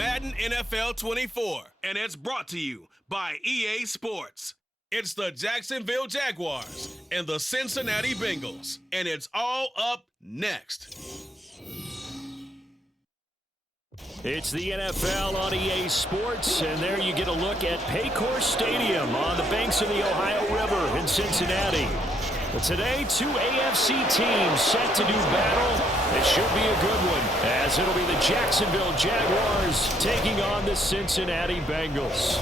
Madden NFL 24, and it's brought to you by EA Sports. It's the Jacksonville Jaguars and the Cincinnati Bengals, and it's all up next. It's the NFL on EA Sports, and there you get a look at Paycor Stadium on the banks of the Ohio River in Cincinnati. But today, two AFC teams set to do battle. It should be a good one, as it'll be the Jacksonville Jaguars taking on the Cincinnati Bengals.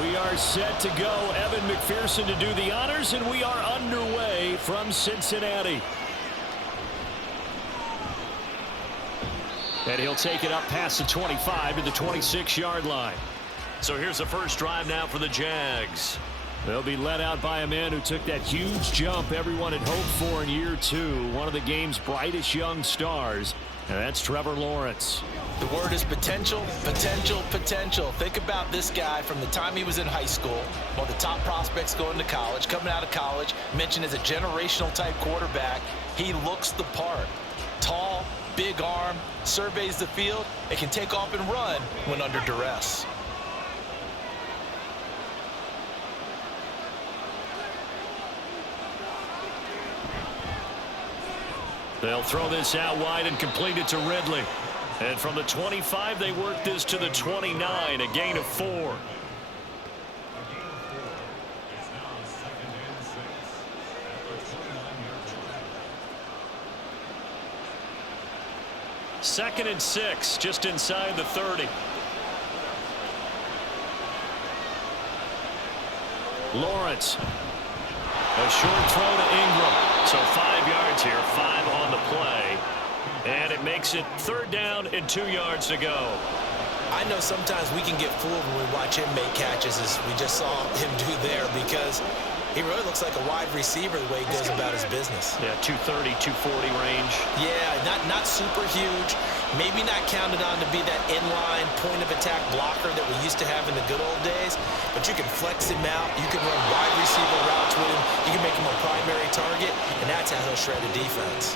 We are set to go. Evan McPherson to do the honors, and we are underway from Cincinnati. And he'll take it up past the 25 to the 26-yard line. So here's the first drive now for the Jags. They'll be led out by a man who took that huge jump everyone had hoped for in year two, one of the game's brightest young stars, and that's Trevor Lawrence. The word is potential, potential, potential. Think about this guy from the time he was in high school, one of the top prospects going to college, coming out of college, mentioned as a generational type quarterback. He looks the part. Tall, big arm, surveys the field, and can take off and run when under duress. They'll throw this out wide and complete it to Ridley. And from the 25, they work this to the 29, a gain of 4. Second and 6, just inside the 30. Lawrence. A short throw to Ingram. So 5 yards here, 5 on the play. And it makes it third down and 2 yards to go. I know sometimes we can get fooled when we watch him make catches, as we just saw him do there, because he really looks like a wide receiver the way he goes about his business. Yeah, 230, 240 range. Yeah, not super huge. Maybe not counted on to be that inline point-of-attack blocker that we used to have in the good old days, but you can flex him out. You can run wide receiver routes with him. You can make him a primary target, and that's how he'll shred a defense.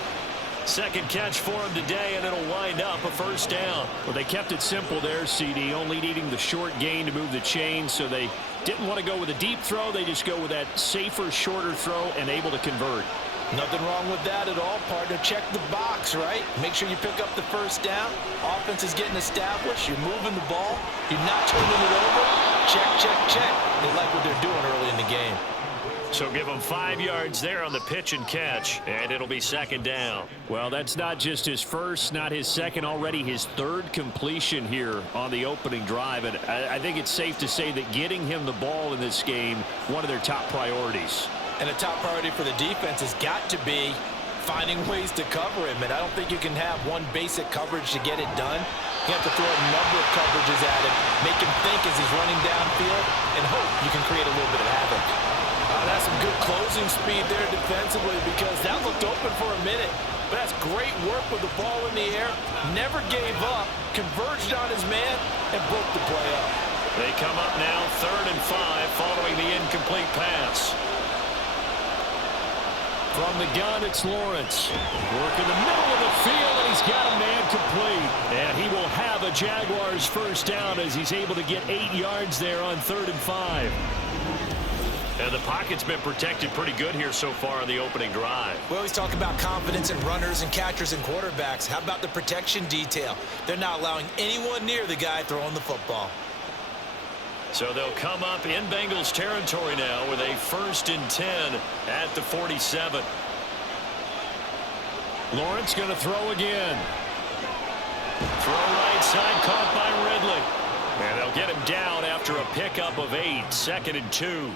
Second catch for him today, and it'll wind up a first down. Well, they kept it simple there, CD, only needing the short gain to move the chain, so they didn't want to go with a deep throw. They just go with that safer, shorter throw and able to convert. Nothing wrong with that at all, partner. Check the box, right? Make sure you pick up the first down. Offense is getting established. You're moving the ball. You're not turning it over. Check, check, check. They like what they're doing early in the game. So give him 5 yards there on the pitch and catch, and it'll be second down. Well, that's not just his first, not his second, already his third completion here on the opening drive. And I think it's safe to say that getting him the ball in this game, one of their top priorities. And a top priority for the defense has got to be finding ways to cover him. And I don't think you can have one basic coverage to get it done. You have to throw a number of coverages at him, make him think as he's running downfield, and hope you can create a little bit of havoc. That's some good closing speed there defensively, because that looked open for a minute. But that's great work with the ball in the air. Never gave up, converged on his man, and broke the play up. They come up now 3rd and 5 following the incomplete pass. From the gun, it's Lawrence. Work in the middle of the field, and he's got a man complete. And he will have a Jaguars first down as he's able to get 8 yards there on 3rd and 5. And the pocket's been protected pretty good here so far on the opening drive. We always talk about confidence in runners and catchers and quarterbacks. How about the protection detail? They're not allowing anyone near the guy throwing the football. So they'll come up in Bengals territory now with a 1st and 10 at the 47. Lawrence going to throw again. Throw right side, caught by Ridley. And they'll get him down after a pickup of 8, 2nd and 2.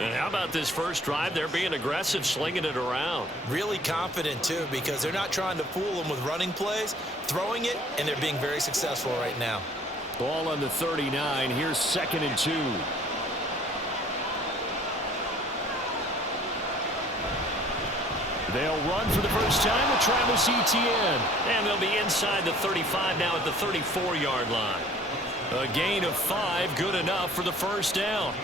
And how about this first drive? They're being aggressive, slinging it around. Really confident, too, because they're not trying to fool them with running plays, throwing it, and they're being very successful right now. Ball on the 39. Here's 2nd and 2. They'll run for the first time with Travis Etienne. And they'll be inside the 35 now at the 34-yard line. A gain of 5, good enough for the first down.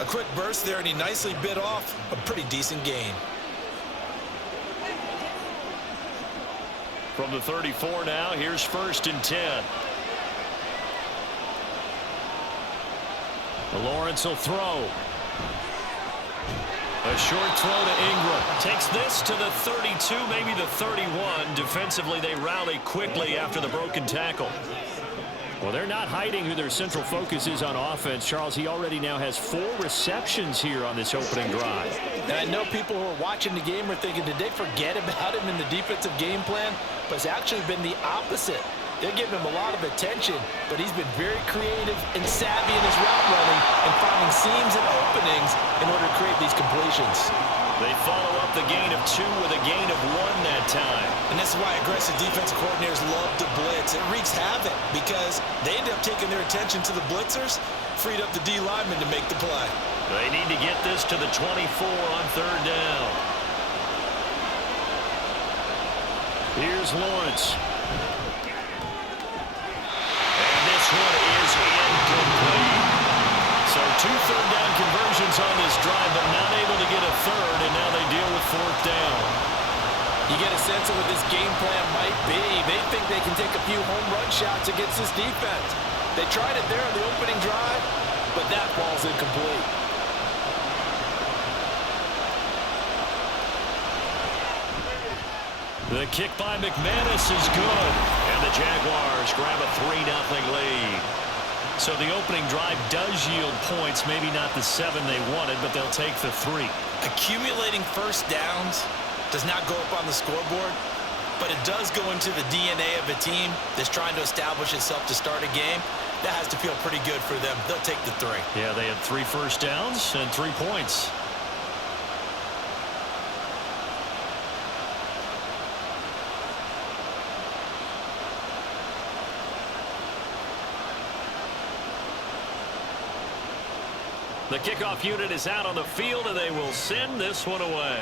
A quick burst there, and he nicely bit off a pretty decent gain. From the 34 now, here's 1st and 10. Lawrence will throw. A short throw to Ingram. Takes this to the 32, maybe the 31. Defensively, they rally quickly after the broken tackle. Well, they're not hiding who their central focus is on offense. Charles, he already now has 4 receptions here on this opening drive. And I know people who are watching the game are thinking, did they forget about him in the defensive game plan? But it's actually been the opposite. They're giving him a lot of attention, but he's been very creative and savvy in his route running and finding seams and openings in order to create these completions. They follow up the gain of 2 with a gain of 1 that time. And this is why aggressive defensive coordinators love to blitz. It wreaks havoc because they end up taking their attention to the blitzers, freed up the D linemen to make the play. They need to get this to the 24 on 3rd down. Here's Lawrence. And this one is incomplete. So 2 third-down conversions on this drive, but not able to get a third, and now they deal with 4th down. You get a sense of what this game plan might be. They think they can take a few home run shots against this defense. They tried it there on the opening drive, but that ball's incomplete. The kick by McManus is good, and the Jaguars grab a 3-0 lead. So the opening drive does yield points, maybe not the 7 they wanted, but they'll take the 3. Accumulating first downs does not go up on the scoreboard, but it does go into the DNA of a team that's trying to establish itself to start a game. That has to feel pretty good for them. They'll take the 3. Yeah, they had 3 first downs and 3 points. The kickoff unit is out on the field, and they will send this one away.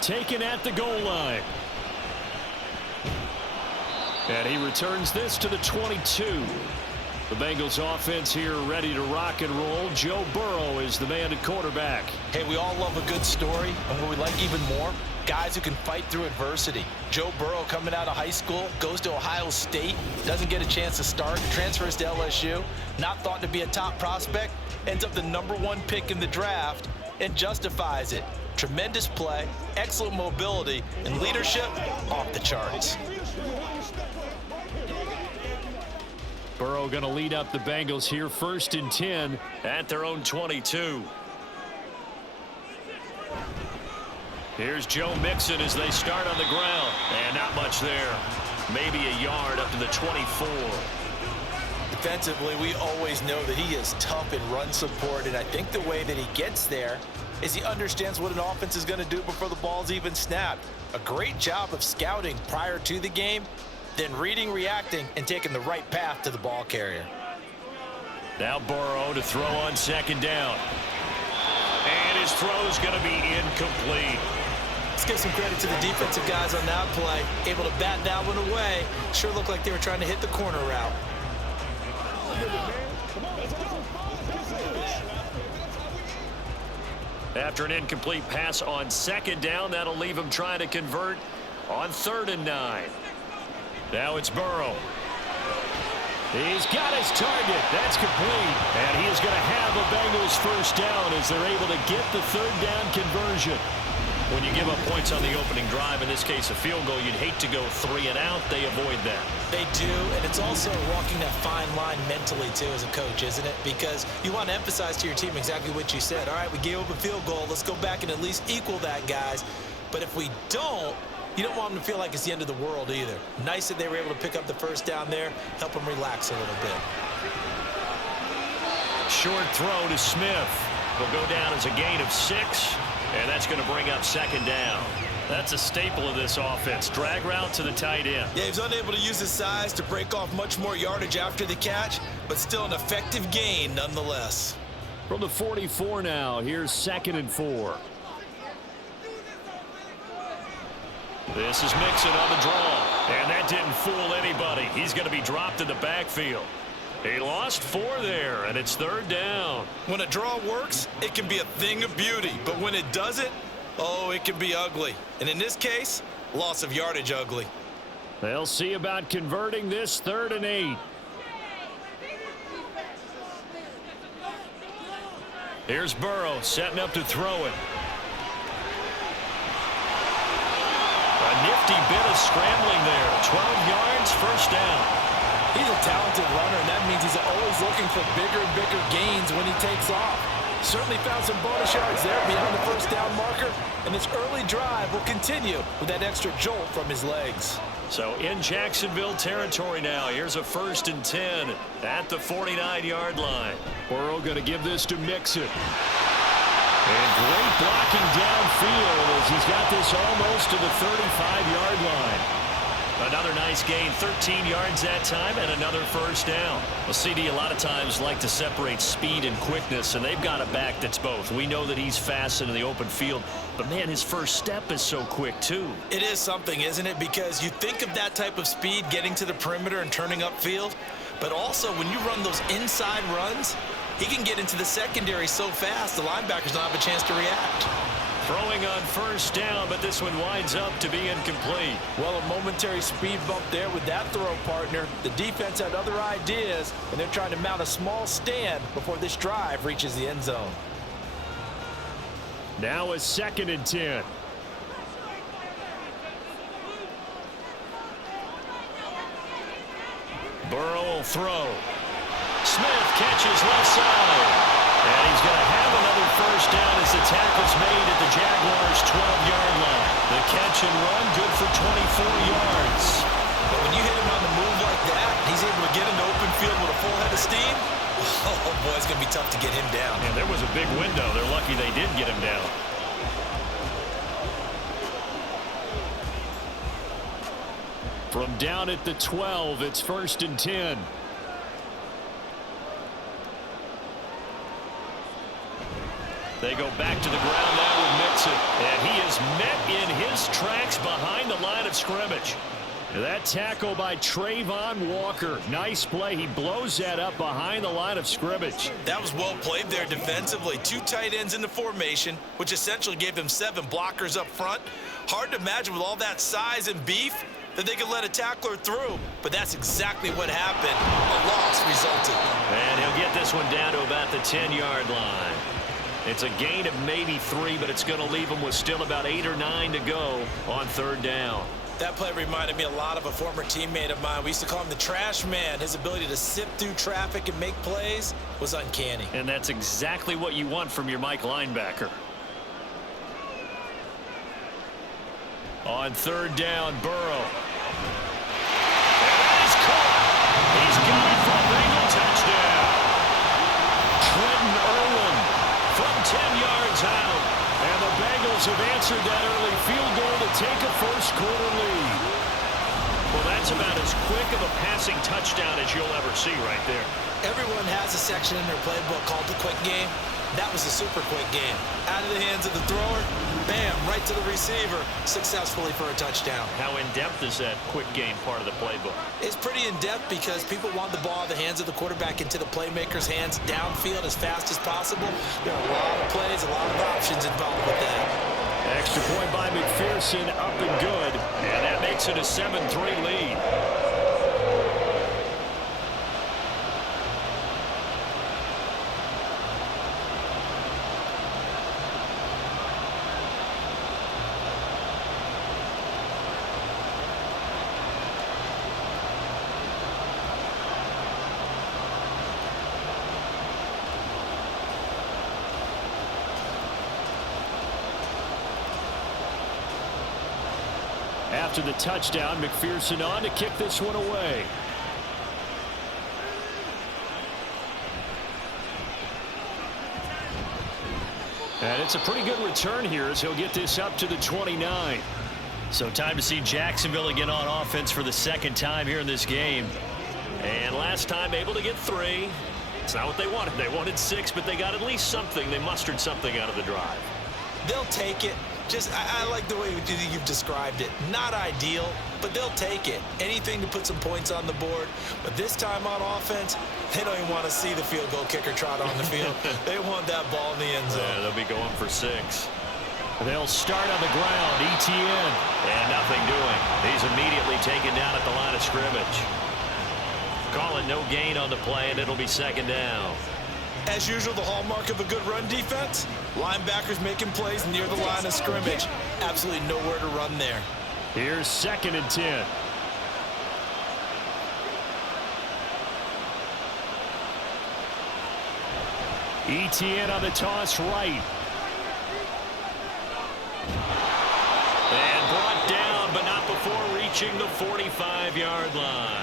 Taken at the goal line. And he returns this to the 22. The Bengals offense here ready to rock and roll. Joe Burrow is the man at quarterback. Hey, we all love a good story, and what we like even more, guys who can fight through adversity. Joe Burrow coming out of high school, goes to Ohio State, doesn't get a chance to start, transfers to LSU, not thought to be a top prospect, ends up the #1 pick in the draft, and justifies it. Tremendous play, excellent mobility, and leadership off the charts. Burrow going to lead up the Bengals here, 1st and 10 at their own 22. Here's Joe Mixon as they start on the ground. And not much there. Maybe a yard up to the 24. Defensively, we always know that he is tough in run support, and I think the way that he gets there is he understands what an offense is going to do before the ball's even snapped. A great job of scouting prior to the game, then reading, reacting, and taking the right path to the ball carrier. Now Burrow to throw on 2nd down. And his throw's going to be incomplete. Let's give some credit to the defensive guys on that play. Able to bat that one away. Sure looked like they were trying to hit the corner route. After an incomplete pass on 2nd down, that'll leave him trying to convert on 3rd and 9. Now it's Burrow. He's got his target. That's complete. And he is going to have a Bengals first down as they're able to get the third down conversion. When you give up points on the opening drive, in this case a field goal, you'd hate to go 3 and out. They avoid that. They do, and it's also walking that fine line mentally, too, as a coach, isn't it? Because you want to emphasize to your team exactly what you said. All right, we gave up a field goal. Let's go back and at least equal that, guys. But if we don't, you don't want them to feel like it's the end of the world either. Nice that they were able to pick up the first down there, help them relax a little bit. Short throw to Smith. Will go down as a gain of 6. And that's going to bring up second down. That's a staple of this offense. Drag route to the tight end. Yeah, he's unable to use his size to break off much more yardage after the catch, but still an effective gain nonetheless. From the 44 now, here's 2nd and 4. This is Mixon on the draw. And that didn't fool anybody. He's going to be dropped in the backfield. He lost 4 there, and it's 3rd down. When a draw works, it can be a thing of beauty. But when it doesn't, oh, it can be ugly. And in this case, loss of yardage ugly. They'll see about converting this 3rd and 8. Here's Burrow setting up to throw it. A nifty bit of scrambling there. 12 yards, first down. He's a talented runner, and that means he's always looking for bigger and bigger gains when he takes off. Certainly found some bonus yards there beyond the first down marker, and his early drive will continue with that extra jolt from his legs. So in Jacksonville territory now, here's a 1st and 10 at the 49-yard line. Burrow going to give this to Mixon. And great blocking downfield as he's got this almost to the 35-yard line. Another nice gain, 13 yards that time, and another first down. Well, CD a lot of times like to separate speed and quickness, and they've got a back that's both. We know that he's fast in the open field, but, man, his first step is so quick, too. It is something, isn't it? Because you think of that type of speed getting to the perimeter and turning upfield, but also when you run those inside runs, he can get into the secondary so fast the linebackers don't have a chance to react. Throwing on first down, but this one winds up to be incomplete. Well, a momentary speed bump there with that throw, partner. The defense had other ideas, and they're trying to mount a small stand before this drive reaches the end zone. Now a 2nd and 10. Burrow will throw. Smith catches left side. And he's going to have another first down as the tackle's made at the Jaguars' 12-yard line. The catch and run good for 24 yards. But when you hit him on the move like that, he's able to get into open field with a full head of steam. Oh, boy, it's going to be tough to get him down. And there was a big window. They're lucky they did get him down. From down at the 12, it's 1st and 10. They go back to the ground now with Mixon. And he is met in his tracks behind the line of scrimmage. That tackle by Trayvon Walker. Nice play. He blows that up behind the line of scrimmage. That was well played there defensively. 2 tight ends in the formation, which essentially gave them 7 blockers up front. Hard to imagine with all that size and beef that they could let a tackler through. But that's exactly what happened. A loss resulted. And he'll get this one down to about the 10-yard line. It's a gain of maybe 3, but it's going to leave them with still about 8 or 9 to go on 3rd down. That play reminded me a lot of a former teammate of mine. We used to call him the trash man. His ability to sift through traffic and make plays was uncanny. And that's exactly what you want from your Mike linebacker. On 3rd down, Burrow. And that is caught. He's got it for a Bengal touchdown. Trenton Irwin from 10 yards out. And the Bengals have answered that early field goal to take a first-quarter lead. Well, that's about as quick of a passing touchdown as you'll ever see right there. Everyone has a section in their playbook called the quick game. That was a super quick game. Out of the hands of the thrower, bam, right to the receiver, successfully for a touchdown. How in-depth is that quick game part of the playbook? It's pretty in-depth because people want the ball in the hands of the quarterback into the playmaker's hands downfield as fast as possible. There are a lot of plays, a lot of options involved with that. Extra point by McPherson, up and good. And that makes it a 7-3 lead. after the touchdown. McPherson on to kick this one away. And it's a pretty good return here as he'll get this up to the 29. So time to see Jacksonville again on offense for the second time here in this game. And last time able to get 3. It's not what they wanted. They wanted 6, but they got at least something. They mustered something out of the drive. They'll take it. I like the way you've described it. Not ideal, but they'll take it. Anything to put some points on the board. But this time on offense, they don't even want to see the field goal kicker trot on the field. They want that ball in the end zone. Yeah, they'll be going for 6. They'll start on the ground. Etienne. And nothing doing. He's immediately taken down at the line of scrimmage. Call it no gain on the play, and it'll be second down. As usual, the hallmark of a good run defense, linebackers making plays near the line of scrimmage. Absolutely nowhere to run there. Here's 2nd and 10. Etienne on the toss right. And brought down, but not before reaching the 45-yard line.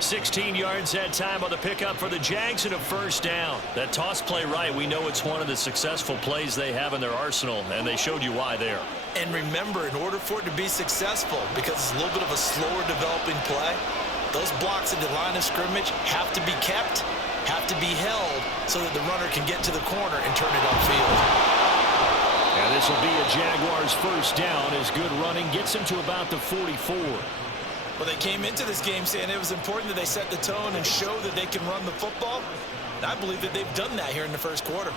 16 yards that time on the pickup for the Jags and a first down. That toss play right, we know it's one of the successful plays they have in their arsenal, and they showed you why there. And remember, in order for it to be successful, because it's a little bit of a slower developing play, those blocks at the line of scrimmage have to be kept, have to be held, so that the runner can get to the corner and turn it upfield. And this will be a Jaguars first down as good running gets him to about the 44. Well, they came into this game saying it was important that they set the tone and show that they can run the football. And I believe that they've done that here in the first quarter.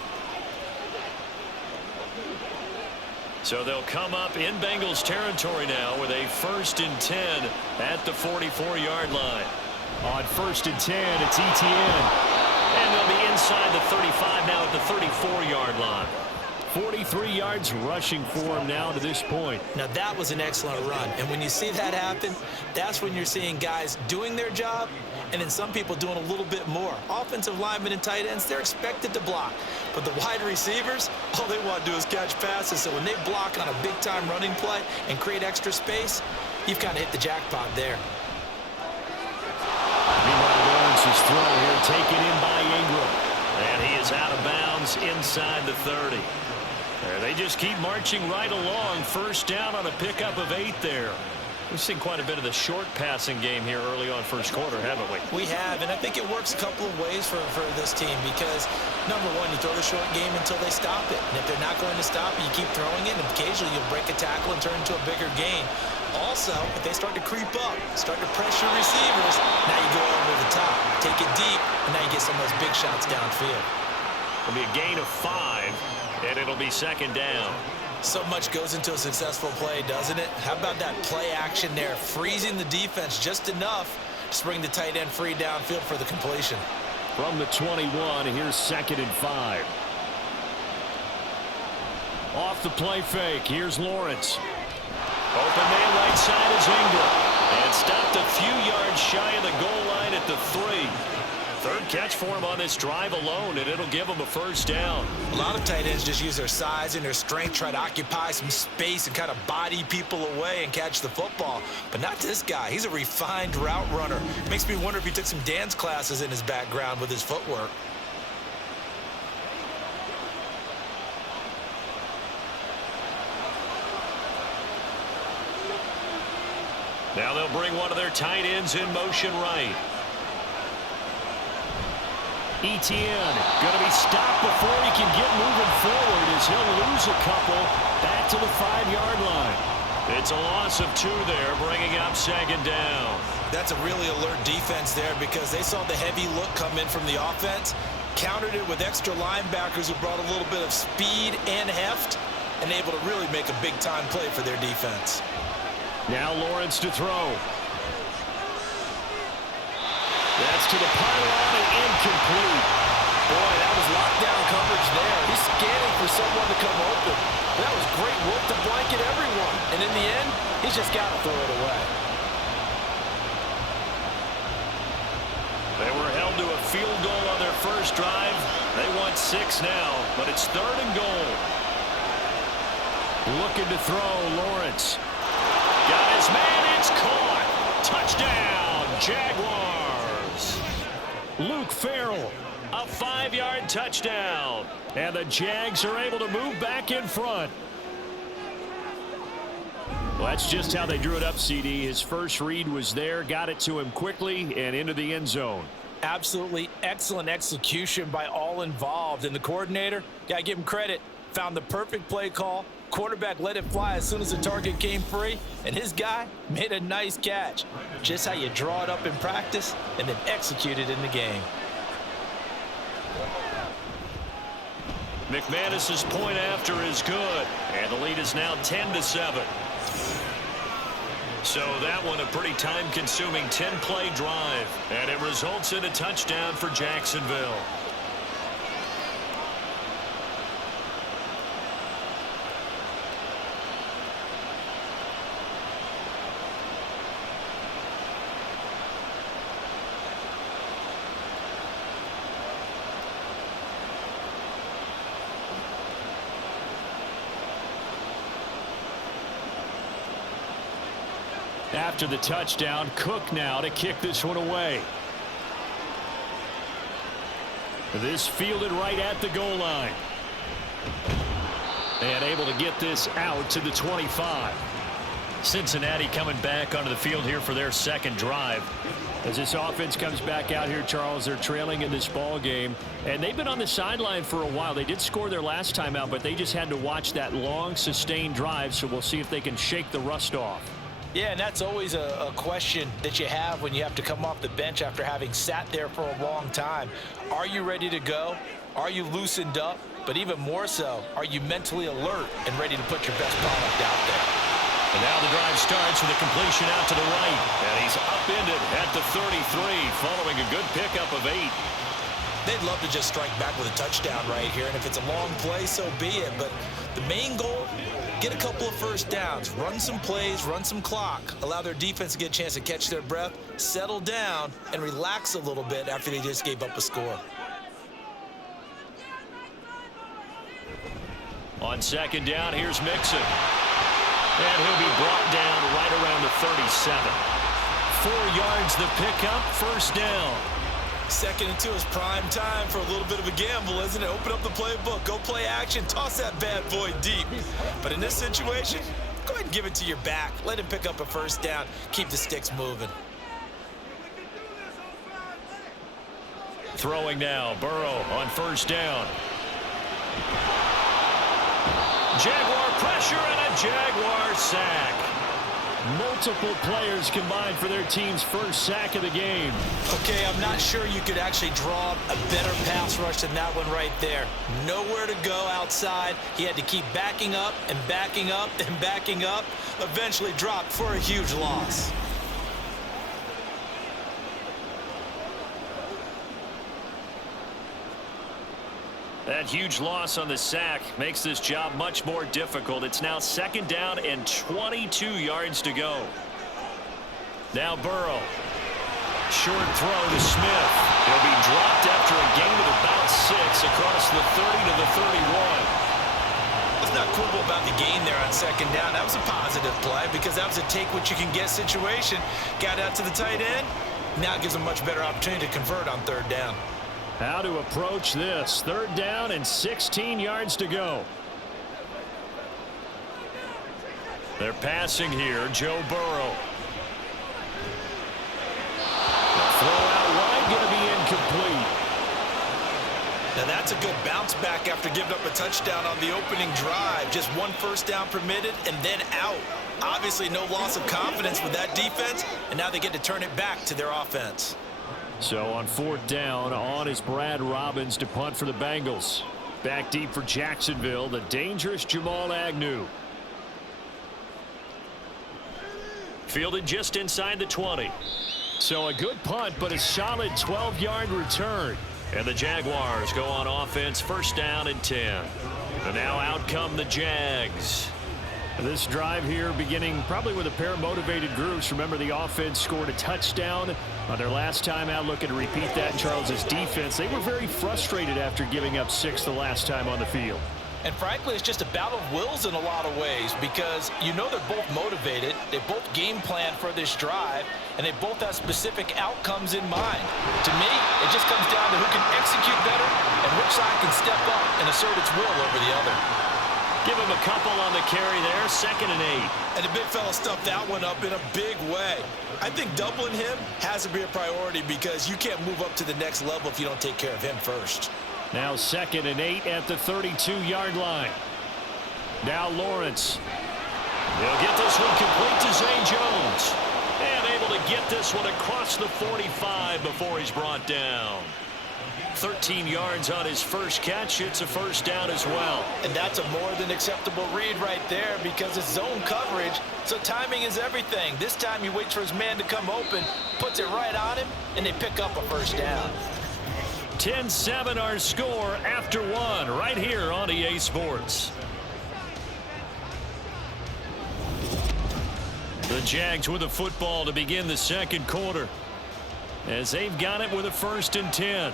So they'll come up in Bengals territory now with a 1st and 10 at the 44-yard line. On 1st and 10, it's Etienne. And they'll be inside the 35 now at the 34-yard line. 43 yards rushing for him now to this point. Now, that was an excellent run. And when you see that happen, that's when you're seeing guys doing their job and then some people doing a little bit more. Offensive linemen and tight ends, they're expected to block. But the wide receivers, all they want to do is catch passes. So when they block on a big-time running play and create extra space, you've kind of hit the jackpot there. Meanwhile, Lawrence's throw here taken in by Ingram. And he is out of bounds inside the 30. They just keep marching right along. First down on a pickup of 8 there. We've seen quite a bit of the short passing game here early on first quarter, haven't we? We have, and I think it works a couple of ways for this team because, number one, you throw the short game until they stop it. And if they're not going to stop it, you keep throwing it, and occasionally you'll break a tackle and turn into a bigger gain. Also, if they start to creep up, start to pressure receivers, now you go over the top, take it deep, and now you get some of those big shots downfield. It'll be a gain of 5, and it'll be second down. So much goes into a successful play, doesn't it? How about that play action there, freezing the defense just enough to bring the tight end free downfield for the completion. From the 21, here's 2nd and 5. Off the play fake, here's Lawrence. Open man right side is Ingram. And stopped a few yards shy of the goal line at the 3. Third catch for him on this drive alone, and it'll give him a first down. A lot of tight ends just use their size and their strength, try to occupy some space and kind of body people away and catch the football. But not this guy. He's a refined route runner. Makes me wonder if he took some dance classes in his background with his footwork. Now they'll bring one of their tight ends in motion right. Etienne going to be stopped before he can get moving forward as he'll lose a couple back to the 5-yard line. It's a loss of 2 there, bringing up second down. That's a really alert defense there because they saw the heavy look come in from the offense, countered it with extra linebackers who brought a little bit of speed and heft, and able to really make a big-time play for their defense. Now Lawrence to throw. That's to the pylon and incomplete. Boy, that was lockdown coverage there. He's scanning for someone to come open. That was great work to blanket everyone. And in the end, he's just got to throw it away. They were held to a field goal on their first drive. They want 6 now, but it's 3rd and goal. Looking to throw, Lawrence. Got his this man. It's caught. Touchdown, Jaguars. Luke Farrell, a 5-yard touchdown. And the Jags are able to move back in front. Well, that's just how they drew it up, CD. His first read was there, got it to him quickly and into the end zone. Absolutely excellent execution by all involved. And the coordinator, got to give him credit, found the perfect play call. Quarterback let it fly as soon as the target came free, and his guy made a nice catch. Just how you draw it up in practice and then execute it in the game. McManus's point after is good, and the lead is now 10-7. So that one a pretty time-consuming 10-play drive, and it results in a touchdown for Jacksonville. After the touchdown, Cook now to kick this one away. This fielded right at the goal line. And able to get this out to the 25. Cincinnati coming back onto the field here for their second drive. As this offense comes back out here, Charles, they're trailing in this ball game. And they've been on the sideline for a while. They did score their last time out, but they just had to watch that long, sustained drive. So we'll see if they can shake the rust off. Yeah, and that's always a question that you have when you have to come off the bench after having sat there for a long time. Are you ready to go? Are you loosened up? But even more so, are you mentally alert and ready to put your best product out there? And now the drive starts with a completion out to the right. And he's upended at the 33 following a good pickup of 8. They'd love to just strike back with a touchdown right here. And if it's a long play, so be it. But the main goal, get a couple of first downs, run some plays, run some clock, allow their defense to get a chance to catch their breath, settle down, and relax a little bit after they just gave up a score. On second down, here's Mixon. And he'll be brought down right around the 37. 4 yards the pickup, first down. Second and 2 is prime time for a little bit of a gamble, isn't it? Open up the playbook, go play action, toss that bad boy deep. But in this situation, go ahead and give it to your back. Let him pick up a first down, keep the sticks moving. Throwing now, Burrow on first down. Jaguar pressure and a Jaguar sack. Multiple players combined for their team's first sack of the game. Okay, I'm not sure you could actually draw a better pass rush than that one right there. Nowhere to go outside. He had to keep backing up and backing up and backing up. Eventually dropped for a huge loss. That huge loss on the sack makes this job much more difficult. It's now second down and 22 yards to go. Now Burrow. Short throw to Smith. He'll be dropped after a gain of about 6 across the 30 to the 31. Let's not quibble about the gain there on second down. That was a positive play because that was a take-what-you-can-get situation. Got out to the tight end. Now it gives them a much better opportunity to convert on third down. How to approach this. Third down and 16 yards to go. They're passing here. Joe Burrow. The throw out wide going to be incomplete. Now that's a good bounce back after giving up a touchdown on the opening drive. Just one first down permitted and then out. Obviously no loss of confidence with that defense, and now they get to turn it back to their offense. So on fourth down, on is Brad Robbins to punt for the Bengals. Back deep for Jacksonville, the dangerous Jamal Agnew. Fielded just inside the 20. So a good punt, but a solid 12-yard return. And the Jaguars go on offense, first down and 10. And now out come the Jags. This drive here beginning probably with a pair of motivated groups. Remember, the offense scored a touchdown on their last time out. Looking to repeat that in Charles's defense. They were very frustrated after giving up 6 the last time on the field. And frankly, it's just a battle of wills in a lot of ways because you know they're both motivated. They both game plan for this drive, and they both have specific outcomes in mind. To me, it just comes down to who can execute better and which side can step up and assert its will over the other. Give him a couple on the carry there, 2nd and 8. And the big fella stuffed that one up in a big way. I think doubling him has to be a priority because you can't move up to the next level if you don't take care of him first. Now 2nd and 8 at the 32-yard line. Now Lawrence. He'll get this one complete to Zay Jones. And able to get this one across the 45 before he's brought down. 13 yards on his first catch. It's a first down as well. And that's a more than acceptable read right there because it's zone coverage, so timing is everything. This time he waits for his man to come open, puts it right on him, and they pick up a first down. 10-7 our score after one right here on EA Sports. The Jags with the football to begin the second quarter as they've got it with a 1st and 10.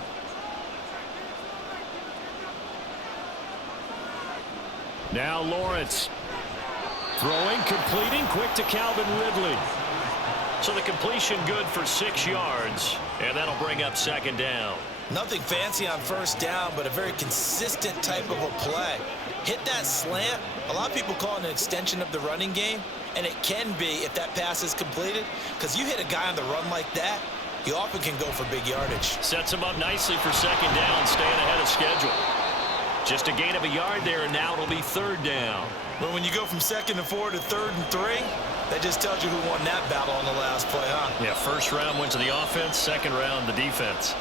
Now Lawrence. Throwing, completing, quick to Calvin Ridley. So the completion good for 6 yards, and that'll bring up 2nd down. Nothing fancy on first down, but a very consistent type of a play. Hit that slant. A lot of people call it an extension of the running game, and it can be if that pass is completed, because you hit a guy on the run like that, you often can go for big yardage. Sets him up nicely for 2nd down, staying ahead of schedule. Just a gain of a yard there, and now it'll be 3rd down. But when you go from 2nd and 4 to 3rd and 3, that just tells you who won that battle on the last play, huh? Yeah, 1st round went to the offense, 2nd round the defense.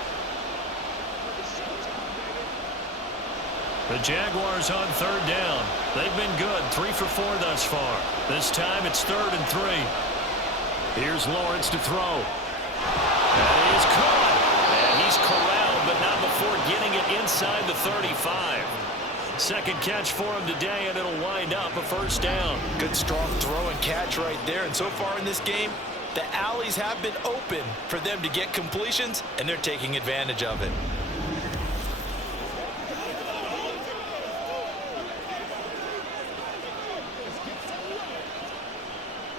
The Jaguars on 3rd down. They've been good, 3 for 4 thus far. This time it's 3rd and 3. Here's Lawrence to throw. That is caught. And he's corralled, but not before getting it inside the 35. 2nd catch for him today, and it'll wind up a 1st down. Good, strong throw and catch right there. And so far in this game, the alleys have been open for them to get completions, and they're taking advantage of it.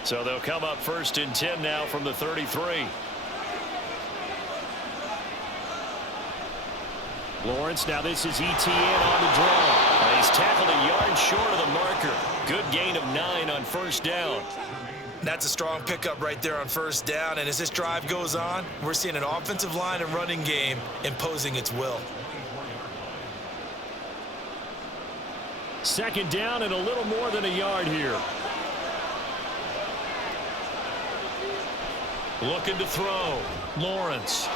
So they'll come up 1st and 10 now from the 33. Lawrence, now this is ETN on the draw. He's tackled a yard short of the marker. Good gain of 9 on 1st down. That's a strong pickup right there on 1st down. And as this drive goes on, we're seeing an offensive line and running game imposing its will. 2nd down and a little more than a yard here. Looking to throw. Lawrence.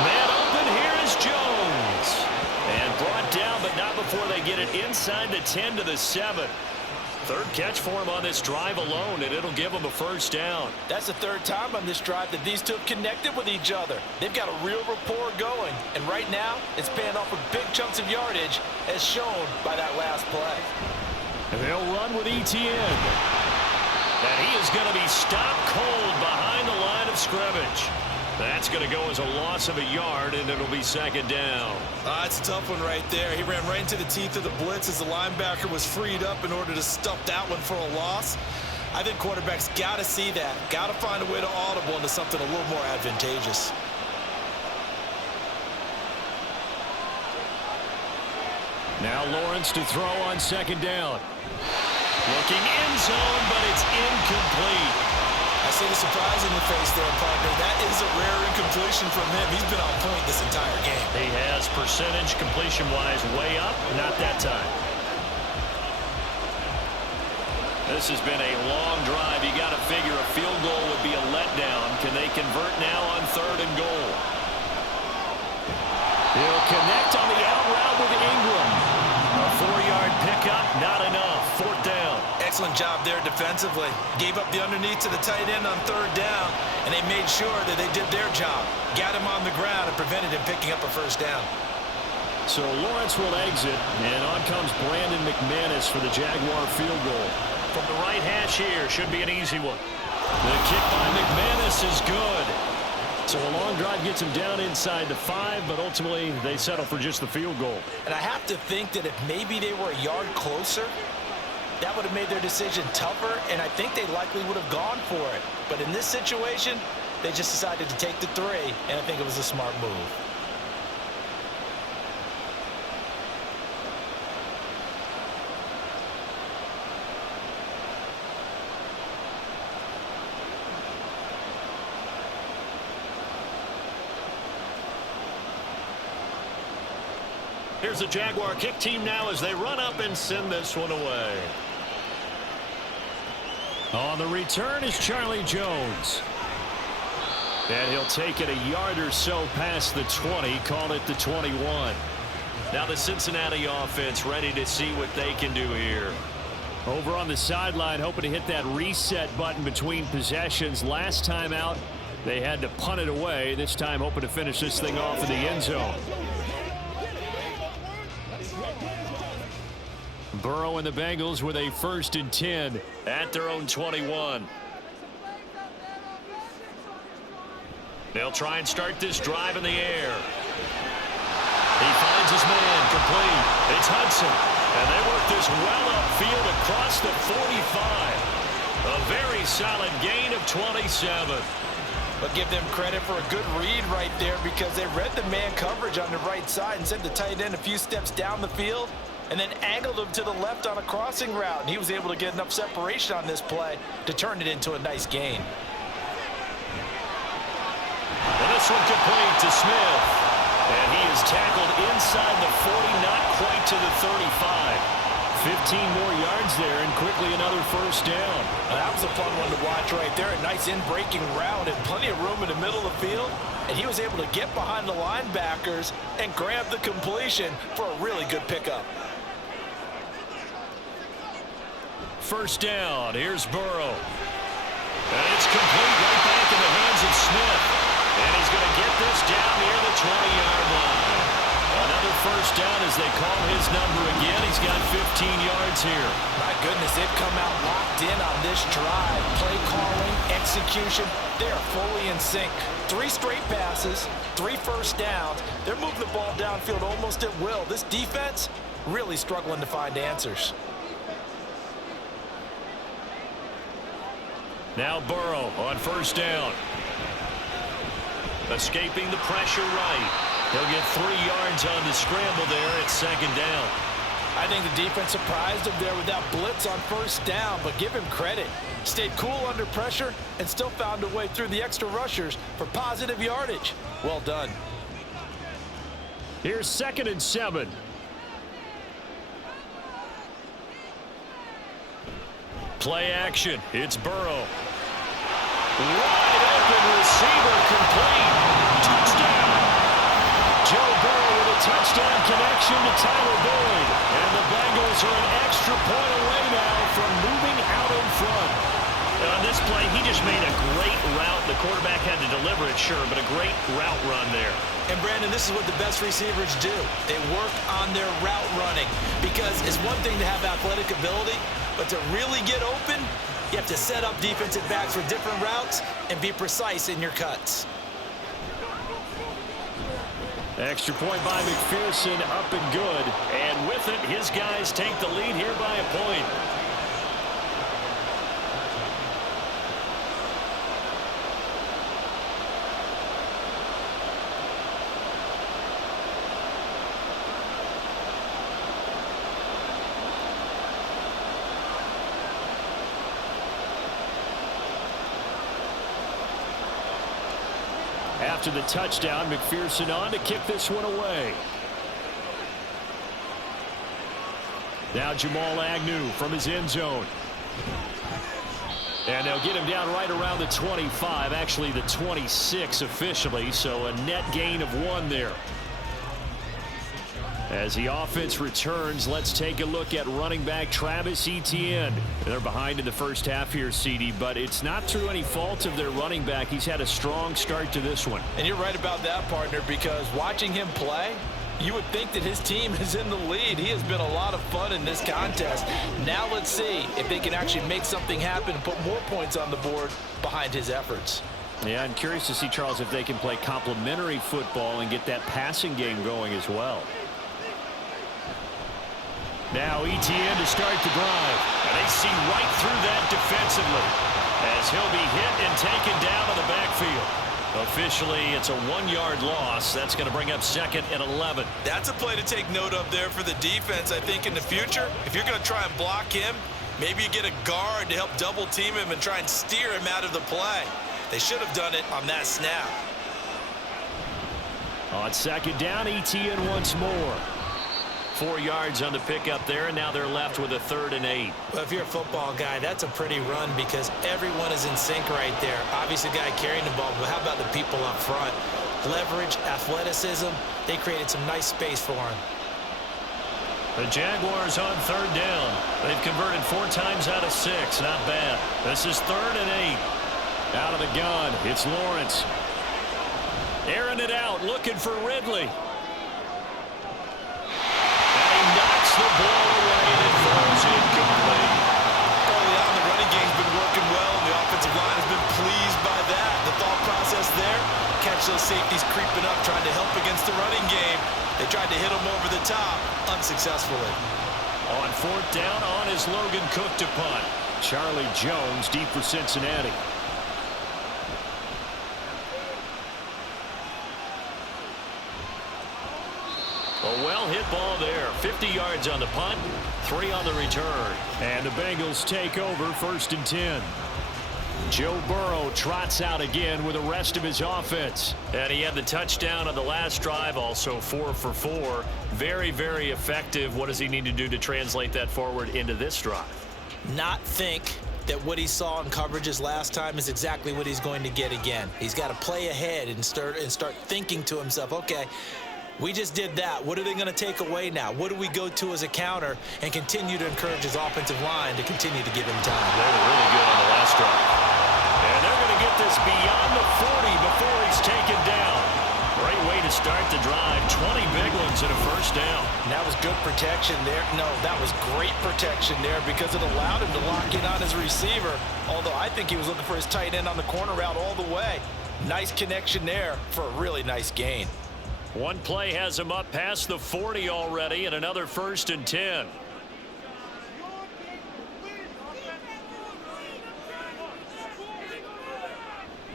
Man open, here is Jones. And brought down, but not before they get it inside the 10 to the 7. 3rd catch for him on this drive alone, and it'll give him a 1st down. That's the 3rd time on this drive that these two have connected with each other. They've got a real rapport going, and right now it's paying off with big chunks of yardage, as shown by that last play. And they'll run with ETN. And he is going to be stopped cold behind the line of scrimmage. That's going to go as a loss of a yard, and it'll be 2nd down. It's a tough one right there. He ran right into the teeth of the blitz as the linebacker was freed up in order to stuff that one for a loss. I think quarterbacks got to see that. Got to find a way to audible into something a little more advantageous. Now Lawrence to throw on 2nd down. Looking end zone, but it's incomplete. I see the surprise in your face there, partner. That is a rare incompletion from him. He's been on point this entire game. He has, percentage completion-wise way up, not that time. This has been a long drive. You got to figure a field goal would be a letdown. Can they convert now on 3rd and goal? He'll connect on the out route with Ingram. A 4-yard pickup, not enough. 4th down. Excellent job there defensively. Gave up the underneath to the tight end on 3rd down, and they made sure that they did their job. Got him on the ground and prevented him picking up a 1st down. So Lawrence will exit, and on comes Brandon McManus for the Jaguar field goal. From the right hash here, should be an easy one. The kick by McManus is good. So a long drive gets him down inside the 5, but ultimately they settle for just the field goal. And I have to think that if maybe they were a yard closer, that would have made their decision tougher, and I think they likely would have gone for it. But in this situation, they just decided to take the 3, and I think it was a smart move. Here's the Jaguar kick team now as they run up and send this one away. On the return is Charlie Jones. And he'll take it a yard or so past the 20, call it the 21. Now the Cincinnati offense ready to see what they can do here. Over on the sideline, hoping to hit that reset button between possessions. Last time out, they had to punt it away. This time hoping to finish this thing off in the end zone. Burrow and the Bengals with a 1st and 10 at their own 21. They'll try and start this drive in the air. He finds his man, complete. It's Hudson, and they work this well upfield across the 45. A very solid gain of 27. But give them credit for a good read right there, because they read the man coverage on the right side and sent the tight end a few steps down the field and then angled him to the left on a crossing route. And he was able to get enough separation on this play to turn it into a nice gain. And this one complete to Smith. And he is tackled inside the 40, not quite to the 35. 15 more yards there, and quickly another 1st down. That was a fun one to watch right there. A nice in-breaking route and plenty of room in the middle of the field. And he was able to get behind the linebackers and grab the completion for a really good pickup. 1st down. Here's Burrow. And it's complete right back in the hands of Smith. And he's going to get this down near the 20-yard line. Another 1st down as they call his number again. He's got 15 yards here. My goodness, they've come out locked in on this drive. Play calling, execution, they are fully in sync. 3 straight passes, 3 1st downs. They're moving the ball downfield almost at will. This defense really struggling to find answers. Now Burrow on 1st down. Escaping the pressure right. He'll get 3 yards on the scramble there at 2nd down. I think the defense surprised him there with that blitz on 1st down, but give him credit. Stayed cool under pressure and still found a way through the extra rushers for positive yardage. Well done. Here's 2nd and 7. Play action. It's Burrow. Wide open receiver, complete. Touchdown. Joe Burrow with a touchdown connection to Tyler Boyd. And the Bengals are an extra point away now from moving out in front. On this play, he just made a great route. The quarterback had to deliver it, sure, but a great route run there. And, Brandon, this is what the best receivers do. They work on their route running, because it's one thing to have athletic ability, but to really get open, you have to set up defensive backs for different routes and be precise in your cuts. Extra point by McPherson, up and good. And with it, his guys take the lead here by a point. After the touchdown, McPherson on to kick this one away. Now Jamal Agnew from his end zone. And they'll get him down right around the 25, actually the 26 officially, so a net gain of 1 there. As the offense returns, let's take a look at running back Travis Etienne. They're behind in the first half here, CD, but it's not through any fault of their running back. He's had a strong start to this one. And you're right about that, partner, because watching him play, you would think that his team is in the lead. He has been a lot of fun in this contest. Now let's see if they can actually make something happen and put more points on the board behind his efforts. Yeah, I'm curious to see, Charles, if they can play complementary football and get that passing game going as well. Now ETN to start the drive. And they see right through that defensively as he'll be hit and taken down in the backfield. Officially, it's a 1-yard loss. That's going to bring up 2nd and 11. That's a play to take note of there for the defense. I think in the future, if you're going to try and block him, maybe you get a guard to help double team him and try and steer him out of the play. They should have done it on that snap. On 2nd down, ETN once more. 4 yards on the pickup there, and now they're left with a 3rd and 8. Well, if you're a football guy, that's a pretty run because everyone is in sync right there. Obviously, the guy carrying the ball, but how about the people up front? Leverage, athleticism, they created some nice space for him. The Jaguars on 3rd down. They've converted 4 times out of 6. Not bad. This is 3rd and 8. Out of the gun, it's Lawrence. Airing it out, looking for Ridley. Knocks the ball away and it falls incomplete. Early on, the running game's been working well, and the offensive line has been pleased by that. The thought process there, catch those safeties creeping up, trying to help against the running game. They tried to hit them over the top, unsuccessfully. On 4th down, on is Logan Cook to punt. Charlie Jones deep for Cincinnati. A well-hit ball there. 50 yards on the punt, 3 on the return. And the Bengals take over 1st and 10. Joe Burrow trots out again with the rest of his offense. And he had the touchdown on the last drive, also 4 for 4. Very, very effective. What does he need to do to translate that forward into this drive? Not think that what he saw in coverages last time is exactly what he's going to get again. He's got to play ahead and start thinking to himself, okay, we just did that. What are they going to take away now? What do we go to as a counter? And continue to encourage his offensive line to continue to give him time. They were really good on the last drive. And they're going to get this beyond the 40 before he's taken down. Great way to start the drive. 20 big ones and a 1st down. And that was good protection there. No, that was great protection there because it allowed him to lock in on his receiver. Although I think he was looking for his tight end on the corner route all the way. Nice connection there for a really nice gain. One play has him up past the 40 already, and another 1st and 10.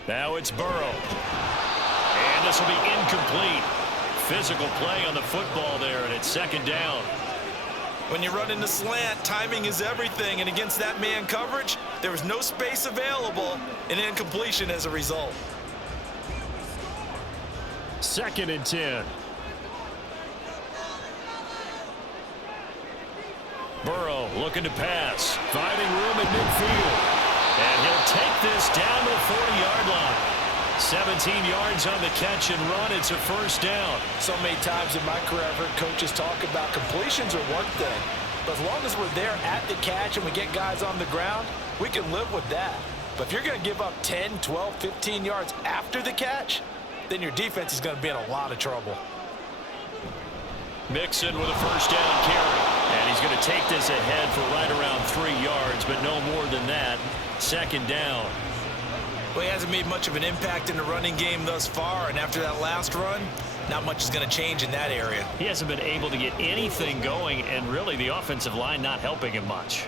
Now it's Burrow. And this will be incomplete. Physical play on the football there, and it's 2nd down. When you run in the slant, timing is everything, and against that man coverage, there was no space available, and incompletion as a result. 2nd and 10. Burrow looking to pass. Finding room at midfield. And he'll take this down to the 40-yard line. 17 yards on the catch and run. It's a 1st down. So many times in my career I've heard coaches talk about completions are one thing. But as long as we're there at the catch and we get guys on the ground, we can live with that. But if you're going to give up 10, 12, 15 yards after the catch, then your defense is going to be in a lot of trouble. Mixon with a 1st down carry. And he's going to take this ahead for right around 3 yards, but no more than that. 2nd down. Well, he hasn't made much of an impact in the running game thus far, and after that last run, not much is going to change in that area. He hasn't been able to get anything going, and really the offensive line not helping him much.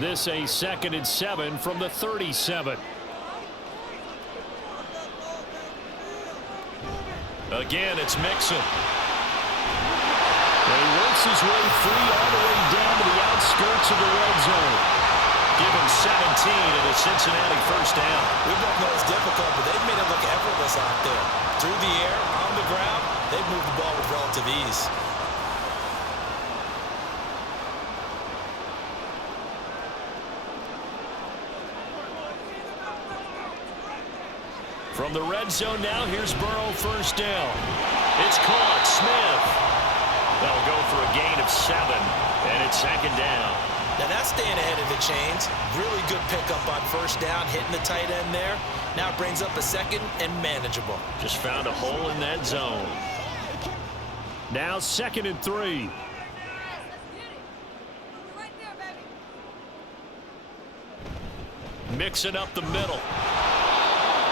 This a 2nd and 7 from the 37. Again, it's Mixon. And he works his way free all the way down to the outskirts of the red zone. Give him 17 and a Cincinnati 1st down. We both know it's difficult, but they've made it look effortless out there. Through the air, on the ground, they've moved the ball with relative ease. From the red zone now, here's Burrow 1st down. It's caught. Smith. That'll go for a gain of 7, and it's 2nd down. Now that's staying ahead of the chains. Really good pickup on 1st down, hitting the tight end there. Now it brings up a 2nd and manageable. Just found a hole in that zone. Now 2nd and 3. Mixing up the middle.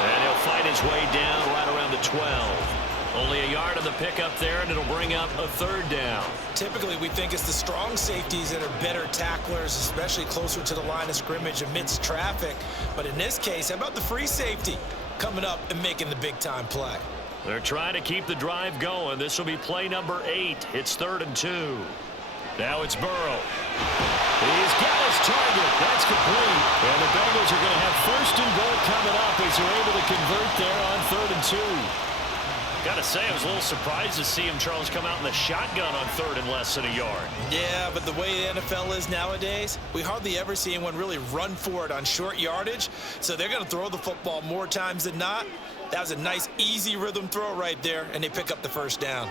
And he'll fight his way down right around the 12. Only a yard on the pickup there, and it'll bring up a third down. Typically, we think it's the strong safeties that are better tacklers, especially closer to the line of scrimmage amidst traffic. But in this case, how about the free safety coming up and making the big-time play? They're trying to keep the drive going. This will be play number 8. It's 3rd and 2. Now it's Burrow. He's got his target. That's complete. And the Bengals are going to have 1st and goal coming up as they're able to convert there on 3rd and 2. Got to say, I was a little surprised to see him, Charles, come out in the shotgun on 3rd and less than a yard. Yeah, but the way the NFL is nowadays, we hardly ever see anyone really run for it on short yardage. So they're going to throw the football more times than not. That was a nice, easy rhythm throw right there, and they pick up the 1st down.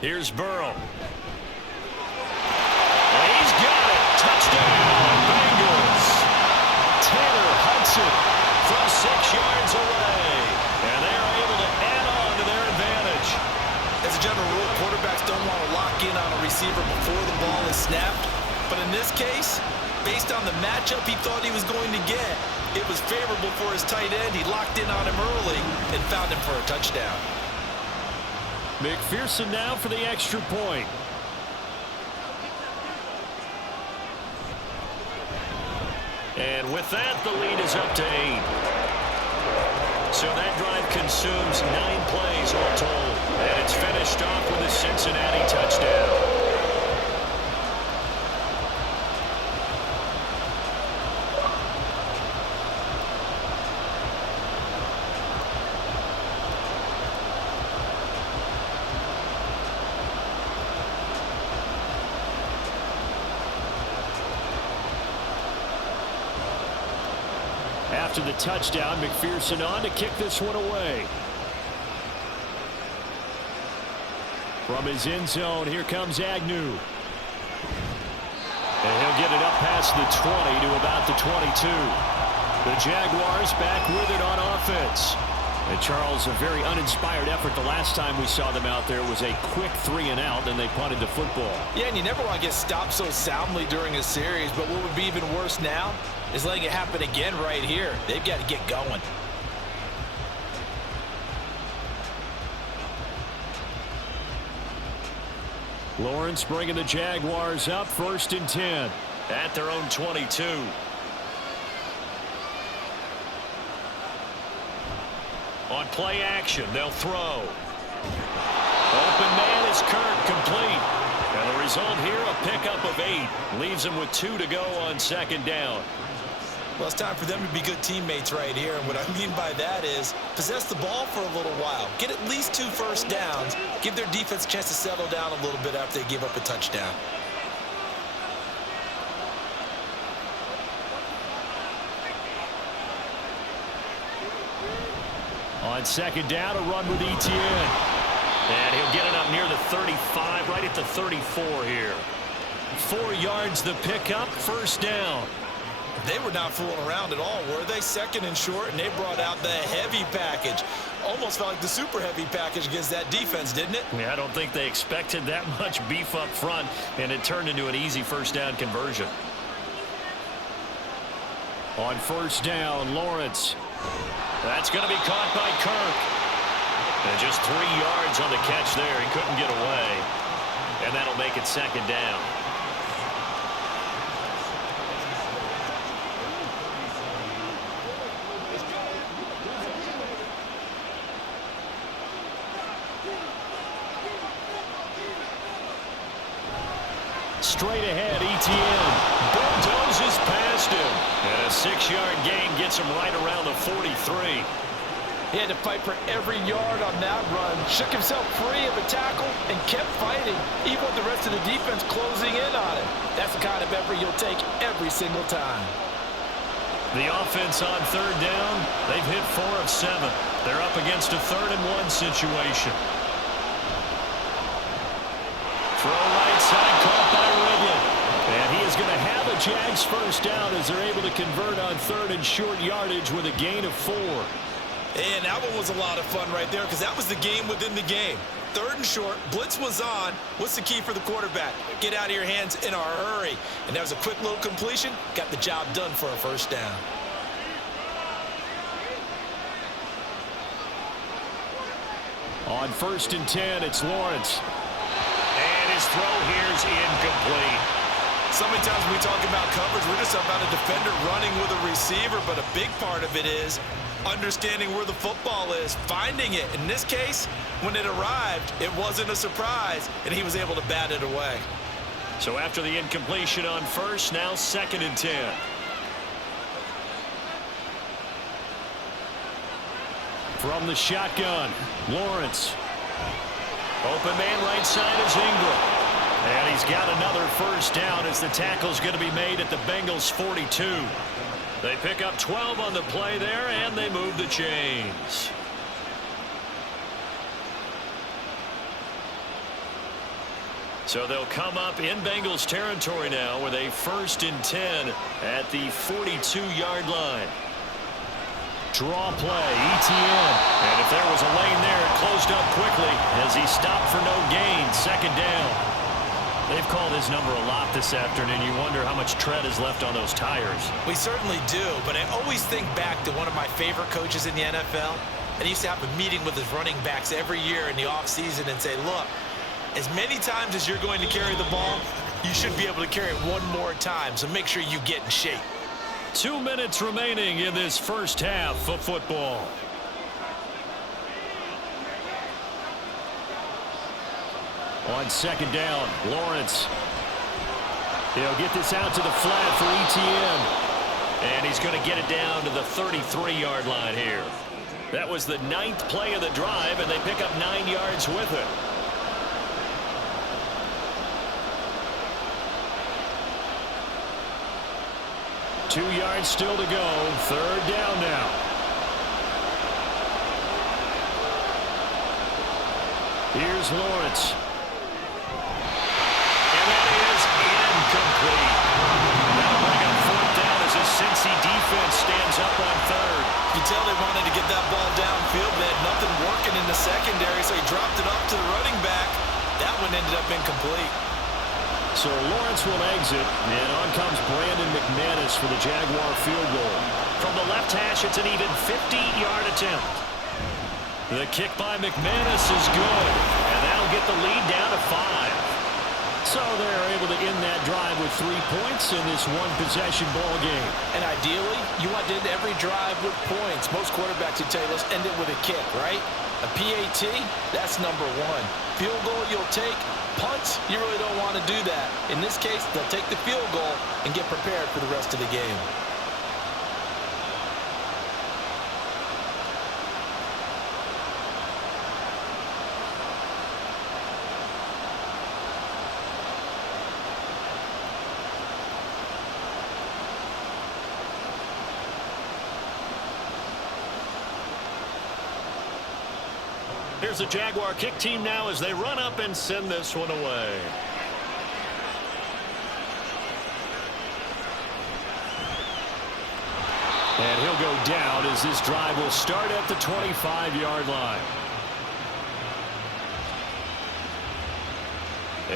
Here's Burrow. And he's got it. Touchdown, Bengals. Tanner Hudson from 6 yards away. And they are able to add on to their advantage. As a general rule, quarterbacks don't want to lock in on a receiver before the ball is snapped. But in this case, based on the matchup he thought he was going to get, it was favorable for his tight end. He locked in on him early and found him for a touchdown. McPherson now for the extra point. And with that, the lead is up to 8. So that drive consumes 9 plays all told. And it's finished off with a Cincinnati touchdown. After the touchdown, McPherson on to kick this one away. From his end zone, here comes Agnew. And he'll get it up past the 20 to about the 22. The Jaguars back with it on offense. And Charles, a very uninspired effort the last time we saw them out there was a quick 3-and-out, and they punted the football. Yeah, and you never want to get stopped so soundly during a series, but what would be even worse now is letting it happen again right here. They've got to get going. Lawrence bringing the Jaguars up 1st and 10 at their own 22. On play action, they'll throw. Open man is Kirk, complete. And the result here, a pickup of 8. Leaves them with 2 to go on 2nd down. Well, it's time for them to be good teammates right here. And what I mean by that is possess the ball for a little while. Get at least 2 first downs. Give their defense a chance to settle down a little bit after they give up a touchdown. On 2nd down, a run with Etienne. And he'll get it up near the 35, right at the 34 here. 4 yards the pickup, 1st down. They were not fooling around at all, were they? 2nd and short, and they brought out the heavy package. Almost felt like the super heavy package against that defense, didn't it? Yeah, I don't think they expected that much beef up front, and it turned into an easy 1st down conversion. On 1st down, Lawrence. That's going to be caught by Kirk. And just 3 yards on the catch there. He couldn't get away. And that'll make it 2nd down. Straight ahead, Etienne bulldozes past him. And a 6-yard gain gets him right around the 43. He had to fight for every yard on that run. Shook himself free of a tackle and kept fighting, even with the rest of the defense closing in on him. That's the kind of effort you'll take every single time. The offense on 3rd down, they've hit 4 of 7. They're up against a 3rd and 1 situation. Throw right side, caught by Ridley. And he is going to have a Jags 1st down as they're able to convert on 3rd and short yardage with a gain of 4. And that one was a lot of fun right there because that was the game within the game. 3rd and short, blitz was on. What's the key for the quarterback? Get out of your hands in a hurry. And that was a quick little completion. Got the job done for a 1st down. On 1st and 10, it's Lawrence. And his throw here is incomplete. So many times when we talk about coverage, we're just about a defender running with a receiver, but a big part of it is understanding where the football is, finding it. In this case, when it arrived, it wasn't a surprise, and he was able to bat it away. So after the incompletion on 1st, now 2nd and 10. From the shotgun, Lawrence. Open man right side is Ingram. And he's got another 1st down as the tackle's going to be made at the Bengals 42. They pick up 12 on the play there, and they move the chains. So they'll come up in Bengals territory now with a 1st and 10 at the 42-yard line. Draw play, ETN. And if there was a lane there, it closed up quickly as he stopped for no gain. 2nd down. They've called his number a lot this afternoon. You wonder how much tread is left on those tires. We certainly do, but I always think back to one of my favorite coaches in the NFL. And he used to have a meeting with his running backs every year in the offseason and say, look, as many times as you're going to carry the ball, you should be able to carry it one more time, so make sure you get in shape. 2 minutes remaining in this 1st half of football. On 2nd down, Lawrence. He'll get this out to the flat for ETN. And he's going to get it down to the 33-yard line here. That was the 9th play of the drive, and they pick up 9 yards with it. Two yards still to go. 3rd down now. Here's Lawrence. And that is incomplete. That'll bring up 4th down as the Cincy defense stands up on 3rd. You tell they wanted to get that ball downfield. They had nothing working in the secondary, so he dropped it up to the running back. That one ended up incomplete. So Lawrence will exit, and on comes Brandon McManus for the Jaguar field goal. From the left hash, it's an even 50-yard attempt. The kick by McManus is good, and that'll get the lead down to 5. So they're able to end that drive with 3 points in this one-possession ball game. And ideally, you want to end every drive with points. Most quarterbacks would tell you, let's end it with a kick, right? A PAT, that's number 1. Field goal you'll take. Punts, you really don't want to do that. In this case, they'll take the field goal and get prepared for the rest of the game. Here's the Jaguar kick team now as they run up and send this one away. And he'll go down as this drive will start at the 25-yard line.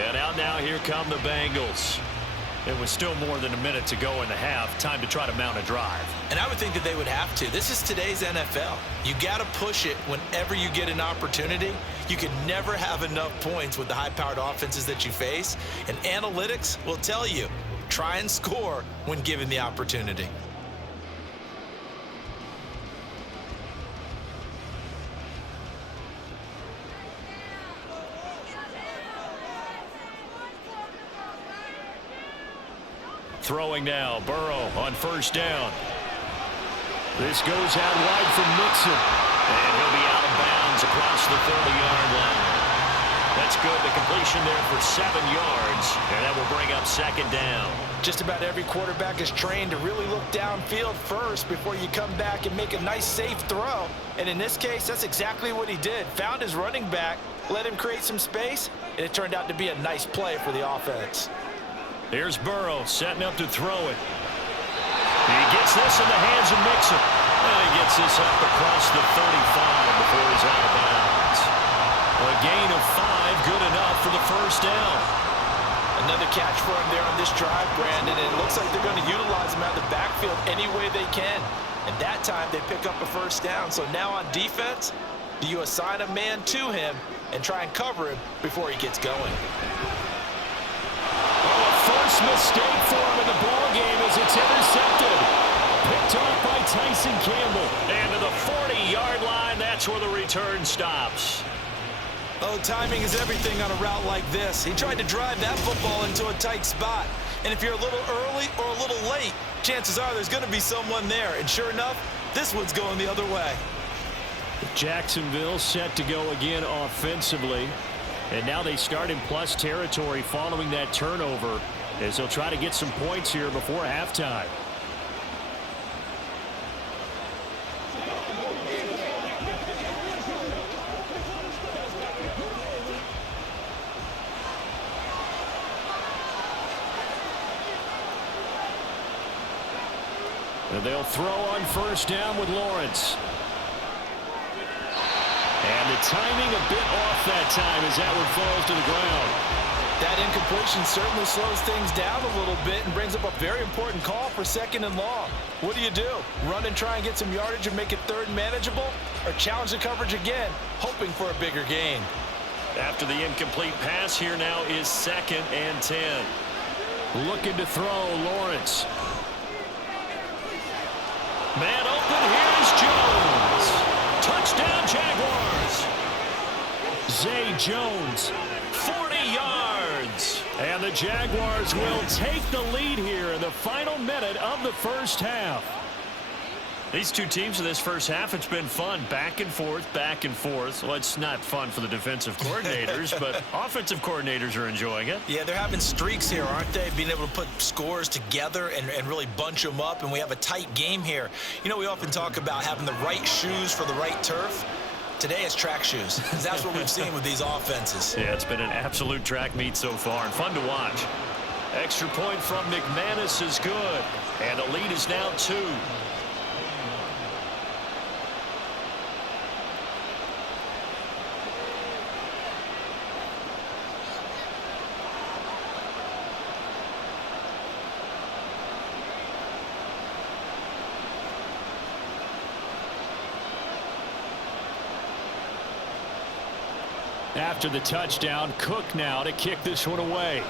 And out now, here come the Bengals. It was still more than a minute to go in the half. Time to try to mount a drive. And I would think that they would have to. This is today's NFL. You got to push it whenever you get an opportunity. You can never have enough points with the high-powered offenses that you face. And analytics will tell you, try and score when given the opportunity. Throwing now, Burrow on 1st down. This goes out wide for Mixon. And he'll be out of bounds across the 30-yard line. That's good. The completion there for 7 yards. And that will bring up 2nd down. Just about every quarterback is trained to really look downfield first before you come back and make a nice, safe throw. And in this case, that's exactly what he did. Found his running back, let him create some space, and it turned out to be a nice play for the offense. Here's Burrow setting up to throw it. He gets this in the hands of Mixon. And he gets this up across the 35 before he's out of bounds. A gain of 5, good enough for the 1st down. Another catch for him there on this drive, Brandon, and it looks like they're going to utilize him out of the backfield any way they can. And that time they pick up a 1st down. So now on defense, Do you assign a man to him and try and cover him before he gets going? First mistake for him in the ball game as it's intercepted. Picked off by Tyson Campbell. And to the 40-yard line, that's where the return stops. Oh, timing is everything on a route like this. He tried to drive that football into a tight spot. And if you're a little early or a little late, chances are there's going to be someone there. And sure enough, this one's going the other way. Jacksonville set to go again offensively. And now they start in plus territory following that turnover as they'll try to get some points here before halftime. And they'll throw on first down with Lawrence. And the timing a bit off that time as that one falls to the ground. That incompletion certainly slows things down a little bit and brings up a very important call for 2nd and long. What do? Run and try and get some yardage and make it 3rd and manageable? Or challenge the coverage again, hoping for a bigger gain? After the incomplete pass, here now is 2nd and 10. Looking to throw, Lawrence. Man open, here's Jones. Touchdown, Jaguars. Zay Jones, 40 yards. And the Jaguars will take the lead here in the final minute of the first half. These two teams in this first half, it's been fun. Back and forth, back and forth. Well, it's not fun for the defensive coordinators, but offensive coordinators are enjoying it. Yeah, they're having streaks here, aren't they? Being able to put scores together and really bunch them up, and we have a tight game here. You know, we often talk about having the right shoes for the right turf. Today it's track shoes. That's what we've seen with these offenses. Yeah, it's been an absolute track meet so far and fun to watch. Extra point from McManus is good, and the lead is now 2. After the touchdown, Cook now to kick this one away.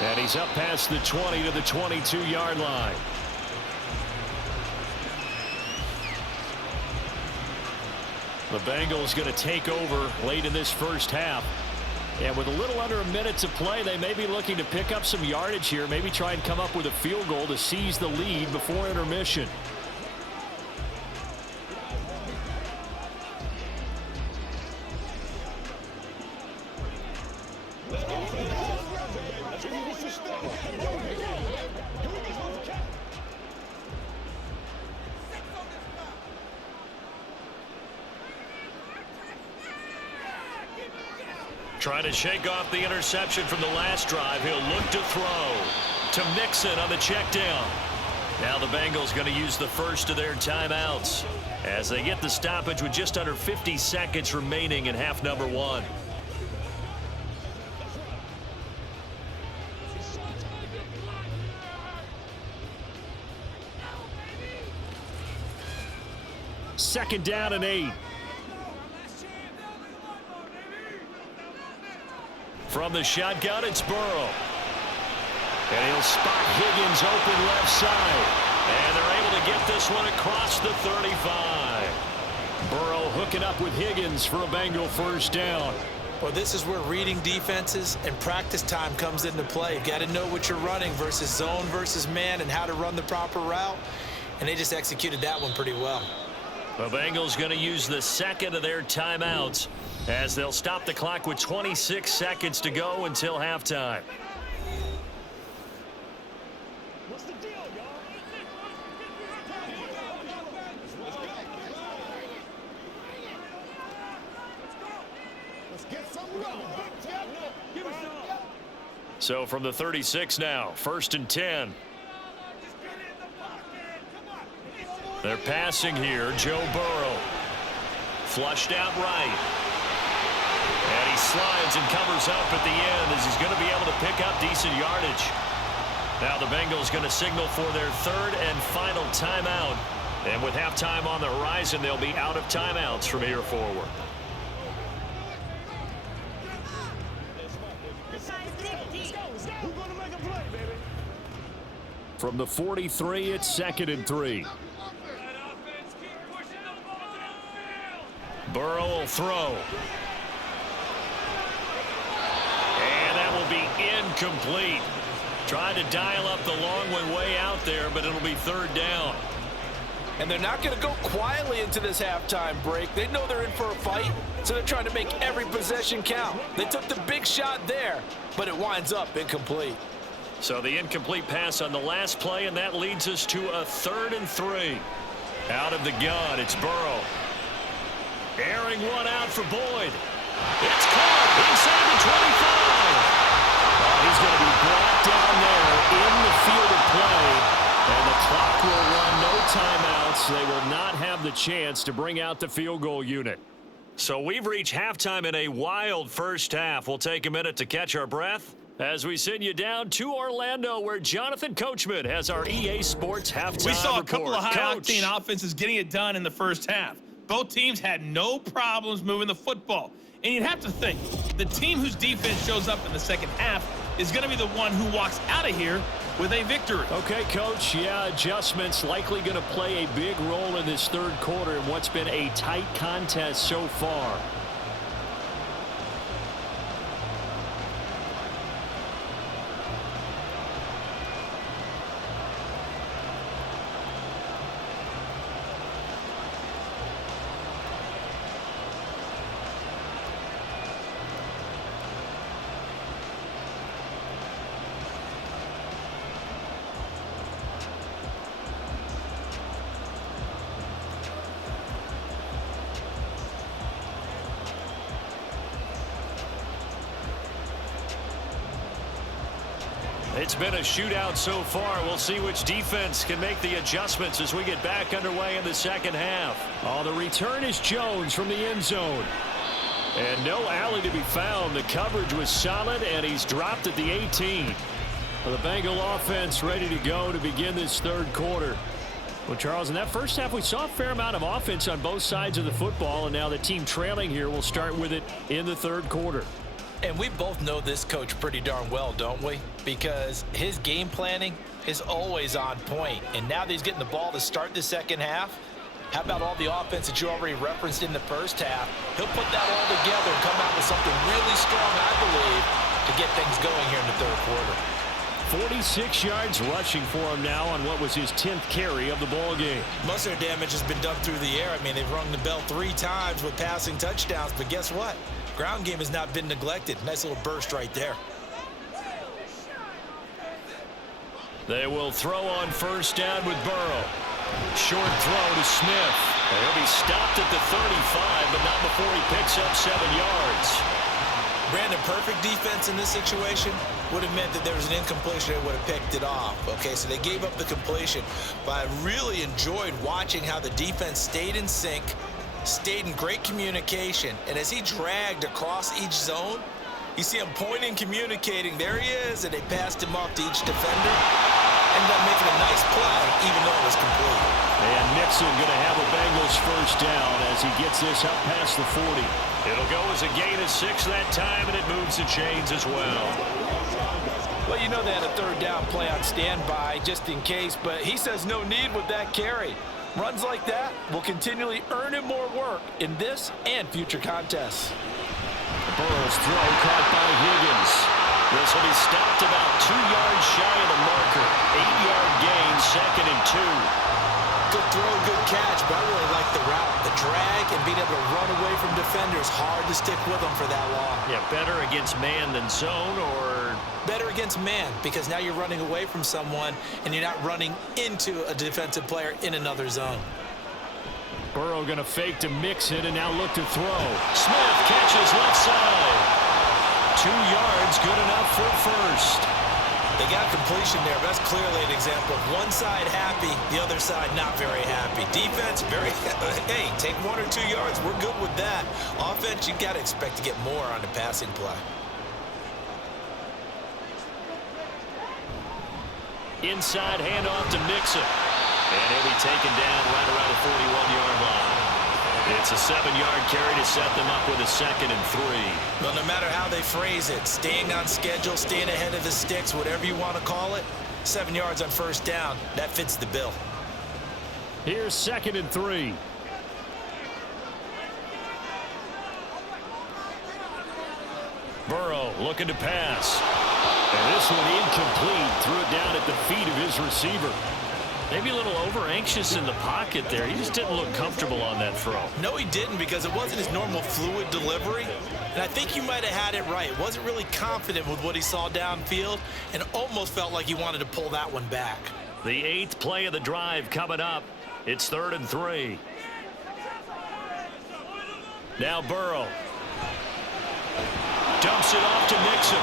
And he's up past the 20 to the 22-yard line. The Bengals going to take over late in this first half. And with a little under a minute to play, they may be looking to pick up some yardage here, maybe try and come up with a field goal to seize the lead before intermission. Trying to shake off the interception from the last drive. He'll look to throw to Mixon on the check down. Now the Bengals going to use the first of their timeouts as they get the stoppage with just under 50 seconds remaining in half number 1. Second down and 8. From the shotgun, it's Burrow. And he'll spot Higgins open left side. And they're able to get this one across the 35. Burrow hooking up with Higgins for a Bengal first down. Well, this is where reading defenses and practice time comes into play. You've got to know what you're running versus zone versus man and how to run the proper route. And they just executed that one pretty well. The Bengals going to use the second of their timeouts as they'll stop the clock with 26 seconds to go until halftime. What's the deal, y'all? Let's get some running. Give us some. So from the 36 now, 1st and 10. They're passing here. Joe Burrow. Flushed out right. And he slides and covers up at the end as he's going to be able to pick up decent yardage. Now the Bengals going to signal for their third and final timeout. And with halftime on the horizon, they'll be out of timeouts from here forward. From the 43, it's 2nd and 3. Burrow will throw. And that will be incomplete. Trying to dial up the long one way out there, but it'll be 3rd down. And they're not going to go quietly into this halftime break. They know they're in for a fight, so they're trying to make every possession count. They took the big shot there, but it winds up incomplete. So the incomplete pass on the last play, and that leads us to a 3rd and 3. Out of the gun, it's Burrow. Airing one out for Boyd. It's caught inside the 25. He's going to be brought down there in the field of play, and the clock will run, no timeouts. They will not have the chance to bring out the field goal unit. So we've reached halftime in a wild first half. We'll take a minute to catch our breath as we send you down to Orlando, where Jonathan Coachman has our EA Sports halftime We saw a report. couple of high-octane offenses getting it done in the first half. Both teams had no problems moving the football. And you'd have to think, the team whose defense shows up in the second half is going to be the one who walks out of here with a victory. Okay, Coach, yeah, adjustments likely going to play a big role in this third quarter in what's been a tight contest so far. It's been a shootout so far. We'll see which defense can make the adjustments as we get back underway in the second half. Oh, the return is Jones from the end zone. And no alley to be found. The coverage was solid, and he's dropped at the 18. Well, the Bengal offense ready to go to begin this third quarter. Well, Charles, in that first half, we saw a fair amount of offense on both sides of the football, and now the team trailing here will start with it in the third quarter. And we both know this coach pretty darn well, don't we? Because his game planning is always on point. And now that he's getting the ball to start the second half, how about all the offense that you already referenced in the first half? He'll put that all together and come out with something really strong, I believe, to get things going here in the third quarter. 46 yards rushing for him now on what was his 10th carry of the ball game. Most of their damage has been done through the air. I mean, they've rung the bell 3 times with passing touchdowns, but guess what? Ground game has not been neglected. Nice little burst right there. They will throw on first down with Burrow. Short throw to Smith. He'll be stopped at the 35, but not before he picks up 7 yards. Brandon, perfect defense in this situation would have meant that there was an incompletion that would have picked it off. Okay, so they gave up the completion. But I really enjoyed watching how the defense stayed in sync, stayed in great communication, and as he dragged across each zone, you see him pointing, communicating. There he is, and they passed him off to each defender. Ended up making a nice play, even though it was complete. And Nixon going to have a Bengals first down as he gets this up past the 40. It'll go as a gain of 6 that time, and it moves the chains as well. Well, you know they had a third down play on standby just in case, but he says no need with that carry. Runs like that will continually earn him more work in this and future contests. Burrow's throw caught by Higgins. This will be stopped about 2 yards shy of the marker. 8-yard gain, 2nd and 2. Good throw, good catch, but I really like the route. The drag and being able to run away from defenders. Hard to stick with them for that long. Yeah, better against man than zone, or? Better against man, because now you're running away from someone and you're not running into a defensive player in another zone. Burrow going to fake to Mixon and now look to throw. Smith catches left side. 2 yards, good enough for first. They got completion there. That's clearly an example of one side happy, the other side not very happy. Defense, very, hey, take 1 or 2 yards. We're good with that. Offense, you got to expect to get more on the passing play. Inside handoff to Mixon. And he'll be taken down right around the 41-yard line. It's a 7-yard carry to set them up with a 2nd and 3. Well, no matter how they phrase it, staying on schedule, staying ahead of the sticks, whatever you want to call it, 7 yards on first down, that fits the bill. Here's 2nd and 3. Burrow looking to pass. And this one incomplete. Threw it down at the feet of his receiver. Maybe a little over-anxious in the pocket there. He just didn't look comfortable on that throw. No, he didn't, because it wasn't his normal fluid delivery. And I think you might have had it right. Wasn't really confident with what he saw downfield and almost felt like he wanted to pull that one back. The 8th play of the drive coming up. It's 3rd and 3. Now Burrow. Dumps it off to Mixon.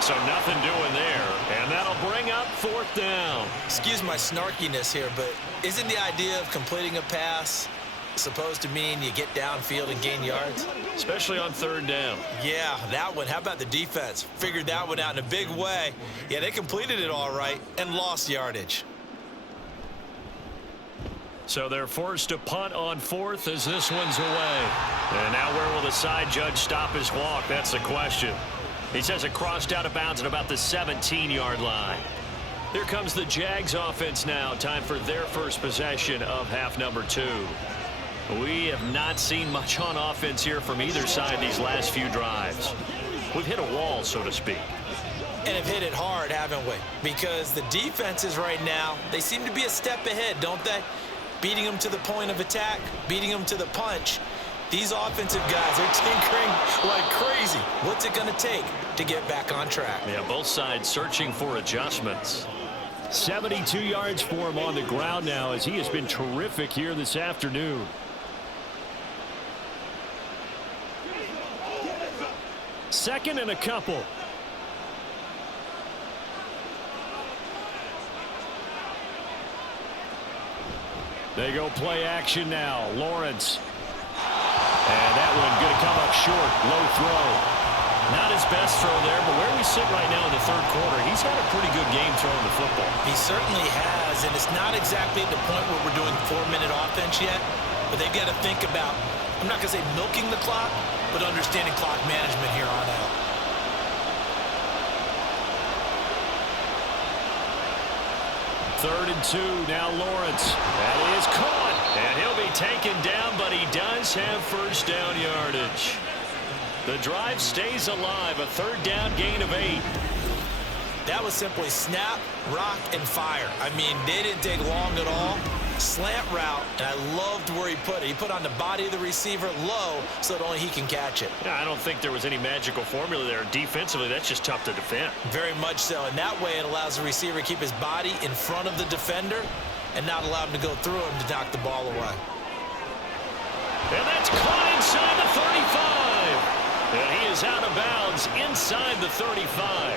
So nothing doing there, and that'll bring up 4th down. Excuse my snarkiness here, but isn't the idea of completing a pass supposed to mean you get downfield and gain yards? Especially on 3rd down. Yeah, that one. How about the defense? Figured that one out in a big way. Yeah, they completed it all right and lost yardage. So they're forced to punt on 4th as this one's away. And now where will the side judge stop his walk? That's the question. He says it crossed out of bounds at about the 17-yard line. Here comes the Jags offense now. Time for their first possession of half number 2. We have not seen much on offense here from either side these last few drives. We've hit a wall, so to speak. And have hit it hard, haven't we? Because the defenses right now, they seem to be a step ahead, don't they? Beating them to the point of attack, beating them to the punch. These offensive guys are tinkering like crazy. What's it going to take to get back on track? Yeah, both sides searching for adjustments. 72 yards for him on the ground now, as he has been terrific here this afternoon. Second and a couple. They go play action now. Lawrence. And that one going to come up short. Low throw. Not his best throw there, but where we sit right now in the 3rd quarter, he's had a pretty good game throwing the football. He certainly has, and it's not exactly at the point where we're doing 4-minute offense yet, but they've got to think about, I'm not going to say milking the clock, but understanding clock management here on out. Third and 2, now Lawrence. That is caught, and he'll be taken down, but he does have first down yardage. The drive stays alive, a 3rd down gain of 8. That was simply snap, rock, and fire. I mean, they didn't take long at all. Slant route, and I loved where he put it. He put on the body of the receiver low so that only he can catch it. Yeah, I don't think there was any magical formula there. Defensively, that's just tough to defend. Very much so, and that way it allows the receiver to keep his body in front of the defender and not allow him to go through him to knock the ball away. And that's caught inside the 35. And he is out of bounds inside the 35.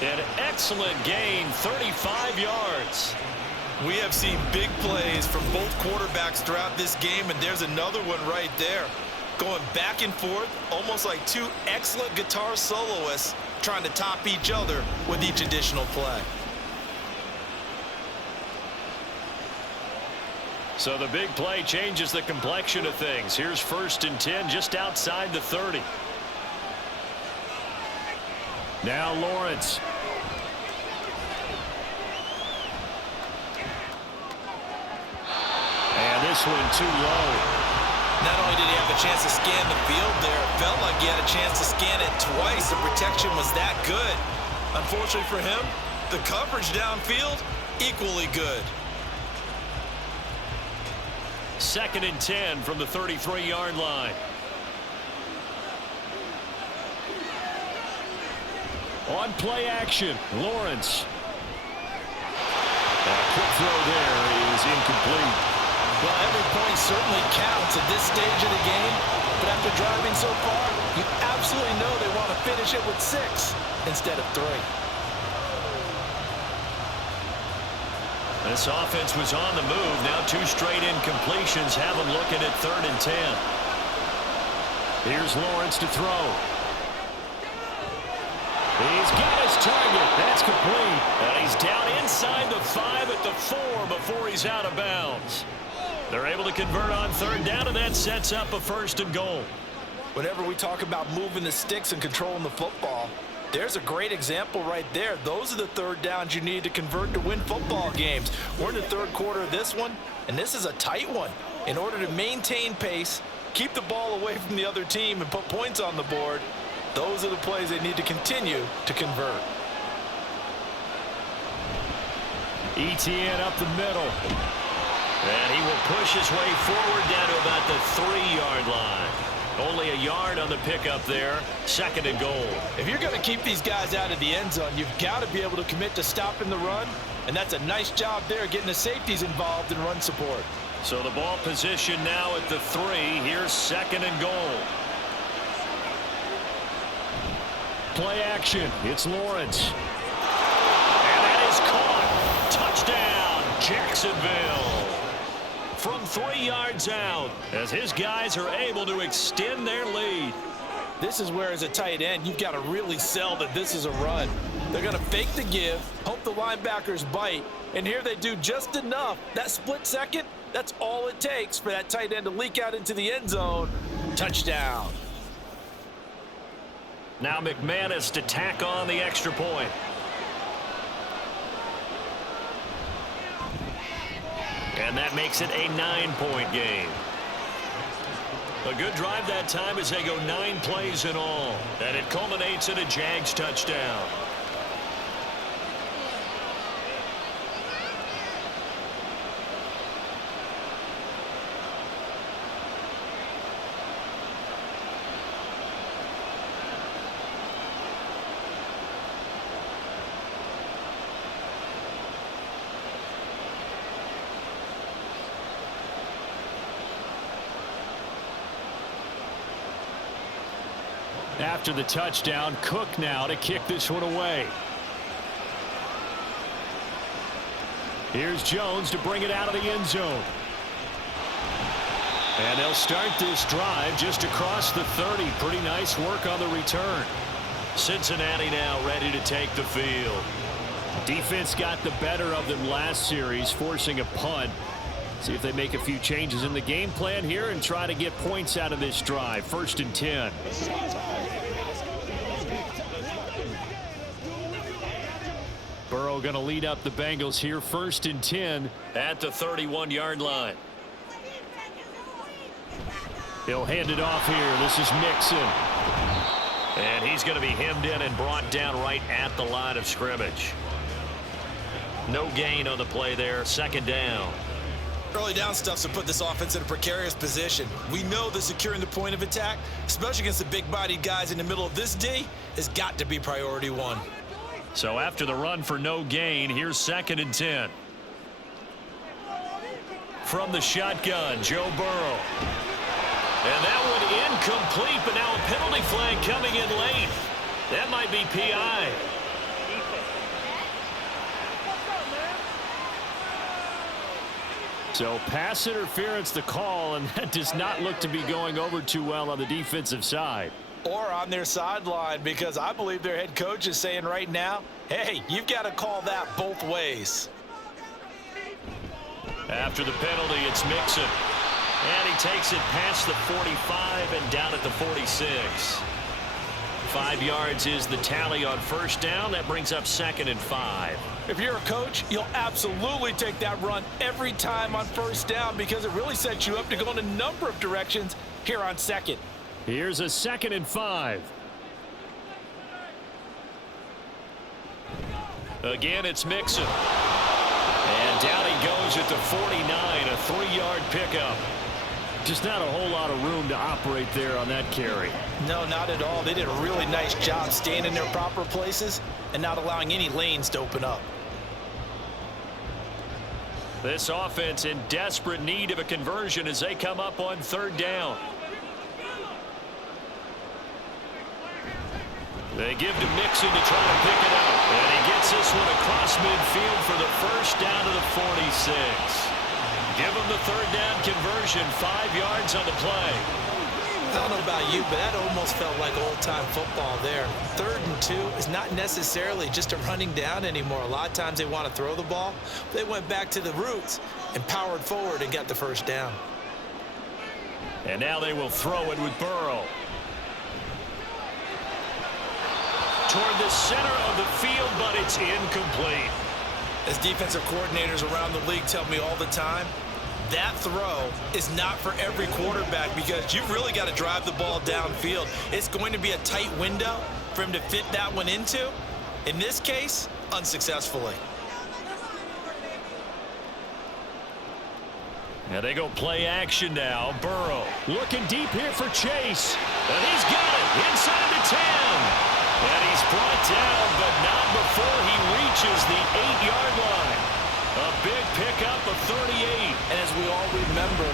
An excellent gain, 35 yards. We have seen big plays from both quarterbacks throughout this game, and there's another one right there. Going back and forth, almost like two excellent guitar soloists trying to top each other with each additional play. So the big play changes the complexion of things. Here's 1st and 10 just outside the 30. Now Lawrence. And this one too low. Not only did he have a chance to scan the field there, it felt like he had a chance to scan it twice. The protection was that good. Unfortunately for him, the coverage downfield, equally good. 2nd and 10 from the 33-yard line. On play action, Lawrence. A quick throw there is incomplete. Well, every point certainly counts at this stage of the game, but after driving so far, you absolutely know they want to finish it with 6 instead of 3. This offense was on the move. Now 2 straight incompletions have them looking at 3rd and 10. Here's Lawrence to throw. He's got his target. That's complete. And he's down inside the 5 at the 4 before he's out of bounds. They're able to convert on third down, and that sets up a 1st and goal. Whenever we talk about moving the sticks and controlling the football, there's a great example right there. Those are the third downs you need to convert to win football games. We're in the third quarter of this one, and this is a tight one. In order to maintain pace, keep the ball away from the other team, and put points on the board, those are the plays they need to continue to convert. ETN up the middle. And he will push his way forward down to about the 3-yard line. Only a yard on the pickup there. 2nd and goal. If you're going to keep these guys out of the end zone, you've got to be able to commit to stopping the run, and that's a nice job there getting the safeties involved in run support. So the ball position now at the 3. Here's 2nd and goal. Play action. It's Lawrence. And that is caught. Touchdown, Jacksonville. From 3 yards out, as his guys are able to extend their lead. This is where, as a tight end, you've got to really sell that this is a run. They're going to fake the give, hope the linebackers bite, and here they do just enough. That split second, that's all it takes for that tight end to leak out into the end zone. Touchdown. Now McManus to tack on the extra point. And that makes it a 9-point game. A good drive that time as they go 9 plays in all. And it culminates in a Jags touchdown. After the touchdown, Cook now to kick this one away. Here's Jones to bring it out of the end zone. And they'll start this drive just across the 30. Pretty nice work on the return. Cincinnati now ready to take the field. Defense got the better of them last series, forcing a punt. See if they make a few changes in the game plan here and try to get points out of this drive. 1st and 10. Burrow going to lead up the Bengals here. 1st and 10 at the 31-yard line. He'll hand it off here. This is Mixon. And he's going to be hemmed in and brought down right at the line of scrimmage. No gain on the play there. 2nd down. Early down stuff's to put this offense in a precarious position. We know that securing the point of attack, especially against the big-bodied guys in the middle of this D, has got to be priority 1. So after the run for no gain, here's 2nd and 10. From the shotgun, Joe Burrow. And that one incomplete, but now a penalty flag coming in late. That might be PI. So pass interference the call, and that does not look to be going over too well on the defensive side. Or on their sideline, because I believe their head coach is saying right now, hey, you've got to call that both ways. After the penalty, it's Mixon. And he takes it past the 45 and down at the 46. 5 yards is the tally on 1st down. That brings up 2nd and 5. If you're a coach, you'll absolutely take that run every time on 1st down because it really sets you up to go in a number of directions here on 2nd. Here's a 2nd and 5. Again, it's Mixon. And down he goes at the 49, a 3-yard pickup. Just not a whole lot of room to operate there on that carry. No, not at all. They did a really nice job staying in their proper places and not allowing any lanes to open up. This offense in desperate need of a conversion as they come up on 3rd down. They give to Mixon to try to pick it up. And he gets this one across midfield for the 1st down to the 46. Give him the 3rd down conversion, 5 yards on the play. I don't know about you, but that almost felt like old-time football there. 3rd and 2 is not necessarily just a running down anymore. A lot of times they want to throw the ball. They went back to the roots and powered forward and got the first down. And now they will throw it with Burrow. Toward the center of the field, but it's incomplete. As defensive coordinators around the league tell me all the time, that throw is not for every quarterback because you've really got to drive the ball downfield. It's going to be a tight window for him to fit that one into. In this case, unsuccessfully. Now they go play action now. Burrow looking deep here for Chase. And he's got it inside the 10. And he's brought down, but not before he reaches the 8-yard line. A big pickup of 38. And as we all remember,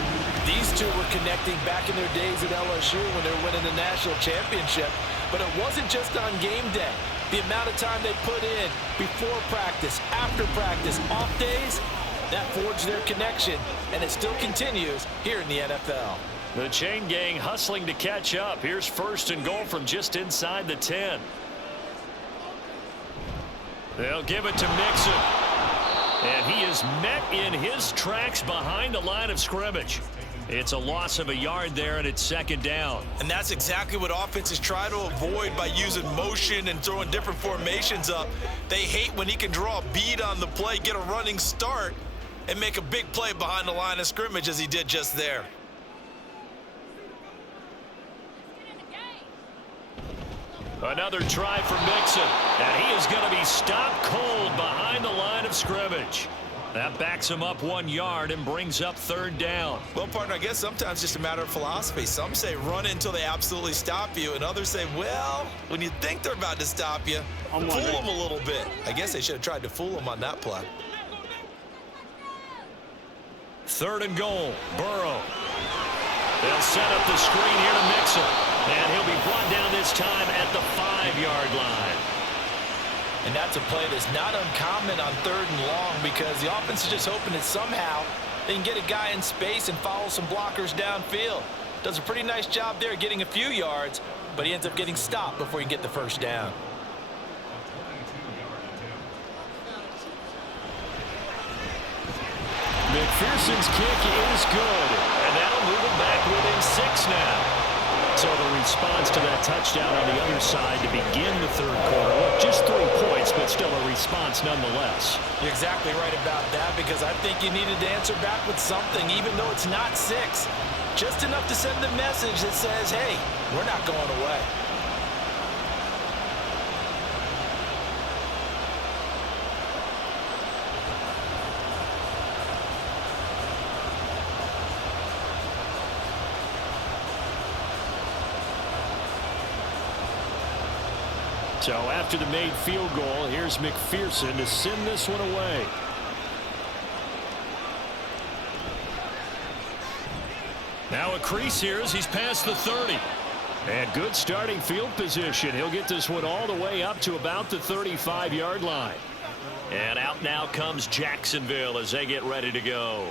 these two were connecting back in their days at LSU when they were winning the national championship. But it wasn't just on game day. The amount of time they put in before practice, after practice, off days, that forged their connection, and it still continues here in the NFL. The chain gang hustling to catch up. Here's 1st and goal from just inside the 10. They'll give it to Mixon. And he is met in his tracks behind the line of scrimmage. It's a loss of a yard there, and it's 2nd down. And that's exactly what offenses try to avoid by using motion and throwing different formations up. They hate when he can draw a bead on the play, get a running start, and make a big play behind the line of scrimmage as he did just there. Another try for Mixon, and he is going to be stopped cold behind the line of scrimmage. That backs him up 1 yard and brings up 3rd down. Well, partner, I guess sometimes just a matter of philosophy. Some say run until they absolutely stop you, and others say, well, when you think they're about to stop you, fool them a little bit. I guess they should have tried to fool them on that play. 3rd and goal, Burrow. They'll set up the screen here to Mixon. And he'll be brought down this time at the 5-yard line. And that's a play that's not uncommon on 3rd and long because the offense is just hoping that somehow they can get a guy in space and follow some blockers downfield. Does a pretty nice job there getting a few yards, but he ends up getting stopped before he can get the 1st down. McPherson's kick is good, and that'll move him back within 6 now. So the response to that touchdown on the other side to begin the 3rd quarter. Look, just 3 points, but still a response nonetheless. You're exactly right about that because I think you needed to answer back with something, even though it's not 6. Just enough to send the message that says, hey, we're not going away. So after the made field goal, here's McPherson to send this one away. Now a crease here as he's past the 30. And good starting field position. He'll get this one all the way up to about the 35-yard line. And out now comes Jacksonville as they get ready to go.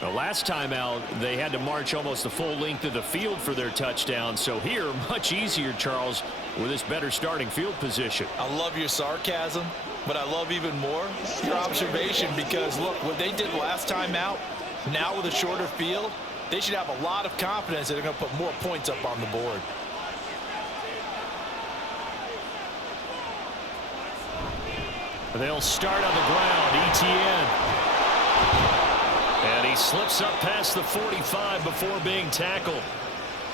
The last time out, they had to march almost the full length of the field for their touchdown. So here, much easier, Charles, with this better starting field position. I love your sarcasm, but I love even more your observation because, look, what they did last time out, now with a shorter field, they should have a lot of confidence that they're going to put more points up on the board. They'll start on the ground, Etienne. And he slips up past the 45 before being tackled.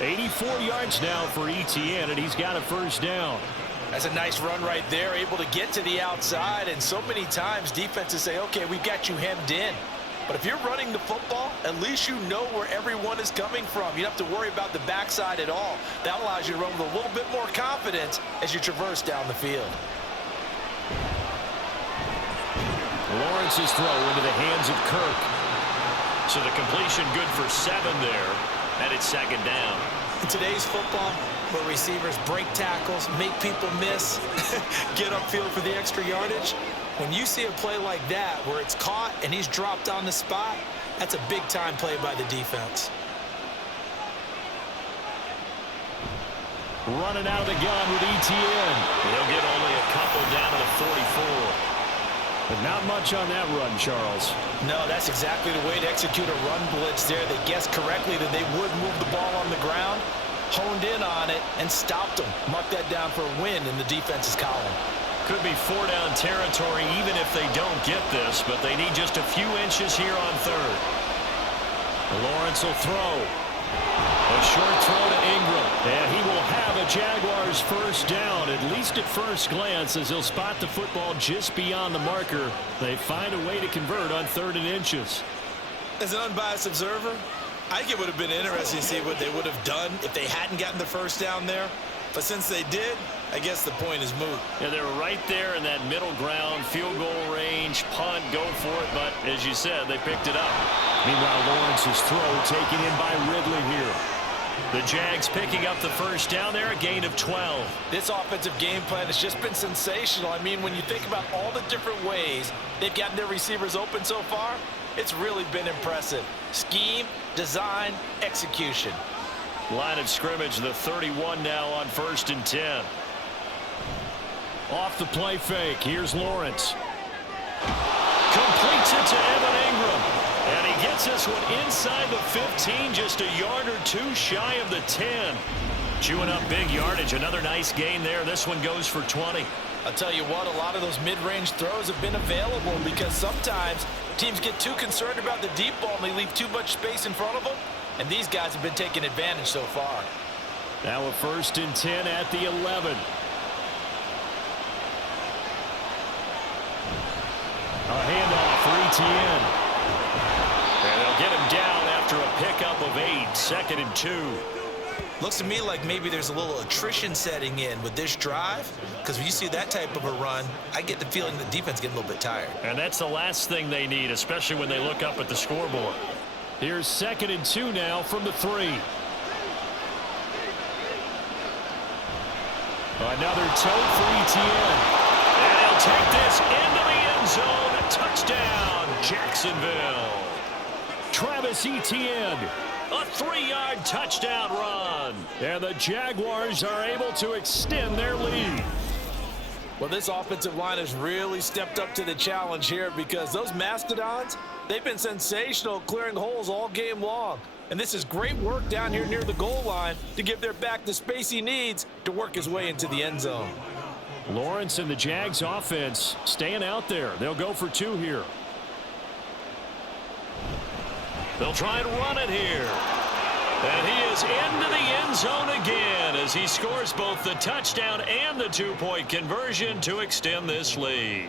84 yards now for Etienne, and he's got a 1st down. That's a nice run right there, able to get to the outside. And so many times defenses say, okay, we've got you hemmed in. But if you're running the football, at least you know where everyone is coming from. You don't have to worry about the backside at all. That allows you to run with a little bit more confidence as you traverse down the field. Lawrence's throw into the hands of Kirk. So the completion good for 7 there, and it's 2nd down. In today's football, where receivers break tackles, make people miss, get upfield for the extra yardage, when you see a play like that where it's caught and he's dropped on the spot, that's a big-time play by the defense. Running out of the gun with Etienne. He'll get only a couple down to the 44. But not much on that run, Charles. No, that's exactly the way to execute a run blitz there. They guessed correctly that they would move the ball on the ground, honed in on it, and stopped them. Mark that down for a win in the defense's column. Could be 4-down territory even if they don't get this, but they need just a few inches here on third. Lawrence will throw. A short throw to Ingram. And he will have a Jaguars first down, at least at first glance, as he'll spot the football just beyond the marker. They find a way to convert on 3rd and inches. As an unbiased observer, I think it would have been interesting to see what they would have done if they hadn't gotten the first down there. But since they did, I guess the point is moot. Yeah, they were right there in that middle ground, field goal range, punt, go for it. But as you said, they picked it up. Meanwhile, Lawrence's throw taken in by Ridley here. The Jags picking up the first down there, a gain of 12. This offensive game plan has just been sensational. I mean, when you think about all the different ways they've gotten their receivers open so far, it's really been impressive. Scheme, design, execution. Line of scrimmage, the 31 now on 1st and 10. Off the play fake. Here's Lawrence. Completes it to Evan Ingram. And he gets this one inside the 15, just a yard or two shy of the 10. Chewing up big yardage. Another nice gain there. This one goes for 20. I'll tell you what, a lot of those mid-range throws have been available because sometimes teams get too concerned about the deep ball and they leave too much space in front of them. And these guys have been taking advantage so far. Now a 1st and 10 at the 11. A handoff for Etienne. And they'll get him down after a pickup of 8. 2nd and 2. Looks to me like maybe there's a little attrition setting in with this drive, because when you see that type of a run, I get the feeling the defense getting a little bit tired. And that's the last thing they need, especially when they look up at the scoreboard. Here's 2nd and 2 now from the 3. Another toe for Etienne. And he'll take this into the end zone. A touchdown, Jacksonville. Travis Etienne. A 3-yard touchdown run. And the Jaguars are able to extend their lead. Well, this offensive line has really stepped up to the challenge here because those Mastodons, they've been sensational clearing holes all game long. And this is great work down here near the goal line to give their back the space he needs to work his way into the end zone. Lawrence and the Jags offense staying out there. They'll go for 2 here. They'll try and run it here. And he is into the end zone again as he scores both the touchdown and the 2-point conversion to extend this lead.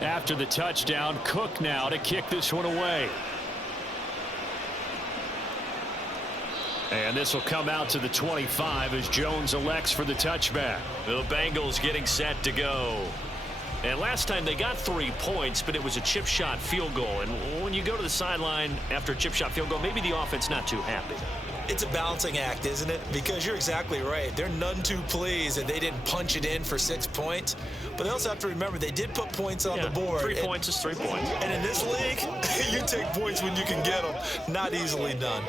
After the touchdown, Cook now to kick this one away. And this will come out to the 25 as Jones elects for the touchback. The Bengals getting set to go. And last time they got 3 points, but it was a chip shot field goal. And when you go to the sideline after a chip shot field goal, maybe the offense not too happy. It's a balancing act, isn't it? Because you're exactly right. They're none too pleased that they didn't punch it in for 6 points. But they also have to remember they did put points on the board. 3 points is 3 points. And in this league, you take points when you can get them. Not easily done.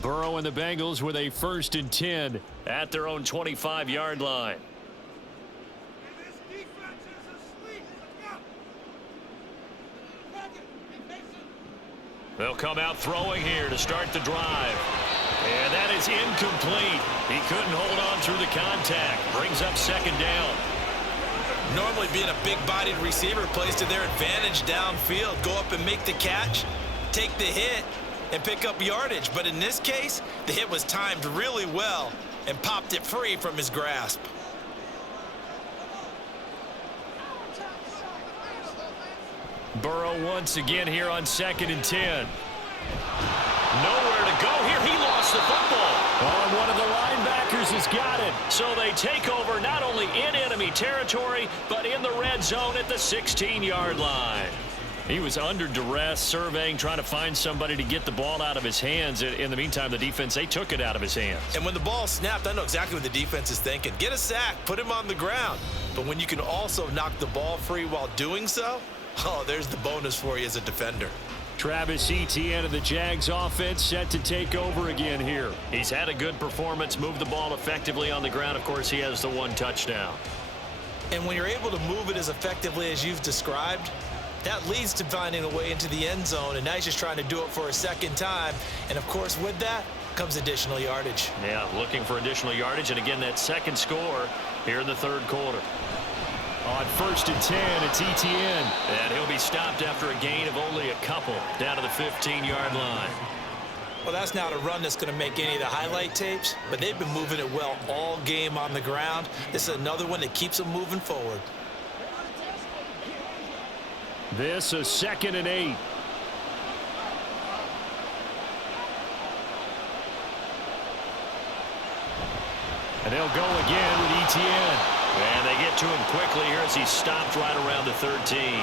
Burrow and the Bengals with a 1st and 10 at their own 25-yard line. They'll come out throwing here to start the drive. And that is incomplete. He couldn't hold on through the contact. Brings up 2nd down. Normally being a big-bodied receiver plays to their advantage downfield. Go up and make the catch, take the hit, and pick up yardage. But in this case, the hit was timed really well and popped it free from his grasp. Burrow once again here on 2nd and 10. Nowhere to go here. He lost the football. Oh, one of the linebackers has got it. So they take over not only in enemy territory, but in the red zone at the 16-yard line. He was under duress, surveying, trying to find somebody to get the ball out of his hands. In the meantime, the defense, they took it out of his hands. And when the ball snapped, I know exactly what the defense is thinking. Get a sack, put him on the ground. But when you can also knock the ball free while doing so, oh, there's the bonus for you as a defender. Travis Etienne of the Jags offense set to take over again here. He's had a good performance, moved the ball effectively on the ground. Of course, he has the 1 touchdown. And when you're able to move it as effectively as you've described, that leads to finding a way into the end zone, and now he's just trying to do it for a second time. And, of course, with that comes additional yardage. Yeah, looking for additional yardage, and again, that second score here in the 3rd quarter. On 1st and 10, it's Etienne. And he'll be stopped after a gain of only a couple down to the 15-yard line. Well, that's not a run that's going to make any of the highlight tapes, but they've been moving it well all game on the ground. This is another one that keeps them moving forward. This is 2nd and 8. And they'll go again with Etienne. And they get to him quickly here as he's stopped right around the 13.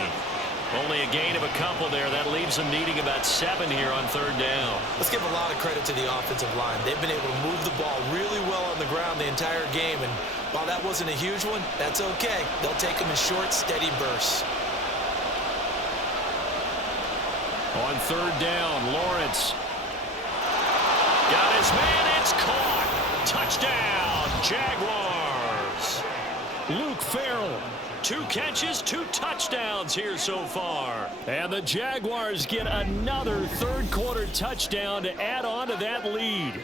Only a gain of a couple there. That leaves them needing about 7 here on 3rd down. Let's give a lot of credit to the offensive line. They've been able to move the ball really well on the ground the entire game. And while that wasn't a huge one, that's okay. They'll take them in short, steady bursts. On 3rd down, Lawrence. Got his man. It's caught. Touchdown, Jaguars. Luke Farrell. 2 catches, 2 touchdowns here so far. And the Jaguars get another 3rd quarter touchdown to add on to that lead.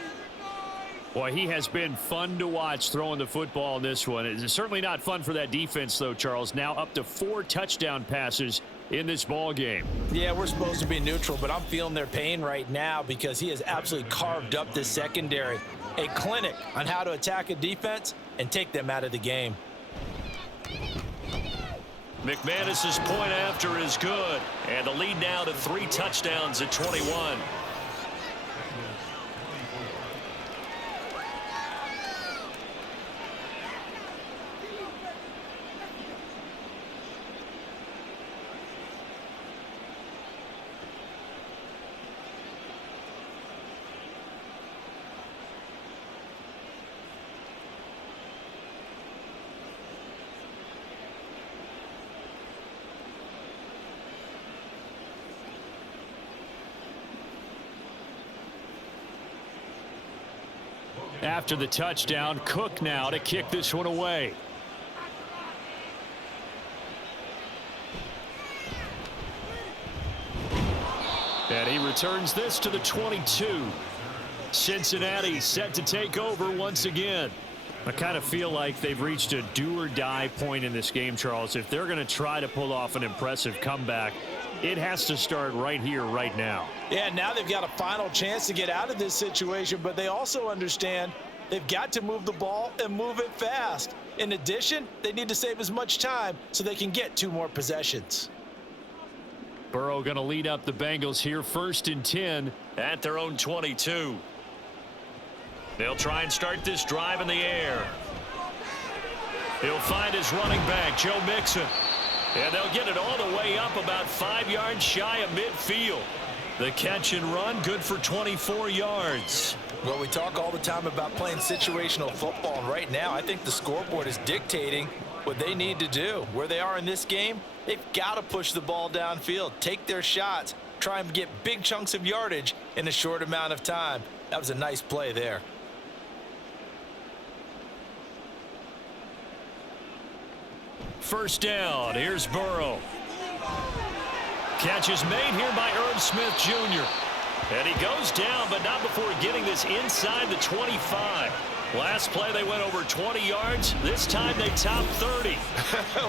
Boy, he has been fun to watch throwing the football in this one. It's certainly not fun for that defense, though, Charles. Now up to 4 touchdown passes in this ball game. Yeah, we're supposed to be neutral, but I'm feeling their pain right now because he has absolutely carved up this secondary. A clinic on how to attack a defense and take them out of the game. McManus's point after is good. And the lead now to 3 touchdowns at 21. After the touchdown, Cook now to kick this one away. And he returns this to the 22. Cincinnati set to take over once again. I kind of feel like they've reached a do-or-die point in this game, Charles. If they're going to try to pull off an impressive comeback, it has to start right here, right now. Yeah, now they've got a final chance to get out of this situation, but they also understand they've got to move the ball and move it fast. In addition, they need to save as much time so they can get 2 more possessions. Burrow going to lead up the Bengals here, 1st and 10 at their own 22. They'll try and start this drive in the air. He'll find his running back, Joe Mixon. And they'll get it all the way up about 5 yards shy of midfield. The catch and run, good for 24 yards. Well, we talk all the time about playing situational football, and right now I think the scoreboard is dictating what they need to do. Where they are in this game, they've got to push the ball downfield, take their shots, try and get big chunks of yardage in a short amount of time. That was a nice play there. First down, here's Burrow. Catch is made here by Irv Smith Jr. And he goes down, but not before getting this inside the 25. Last play they went over 20 yards. This time they topped 30.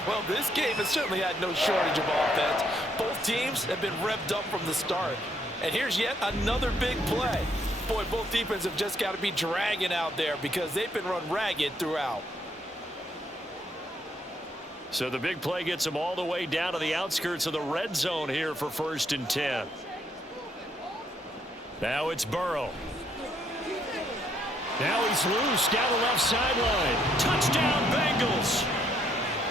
Well, this game has certainly had no shortage of offense. Both teams have been revved up from the start. And here's yet another big play. Boy, both defenses have just got to be dragging out there because they've been run ragged throughout. So the big play gets him all the way down to the outskirts of the red zone here for 1st and 10. Now it's Burrow. Now he's loose down the left sideline. Touchdown, Bengals.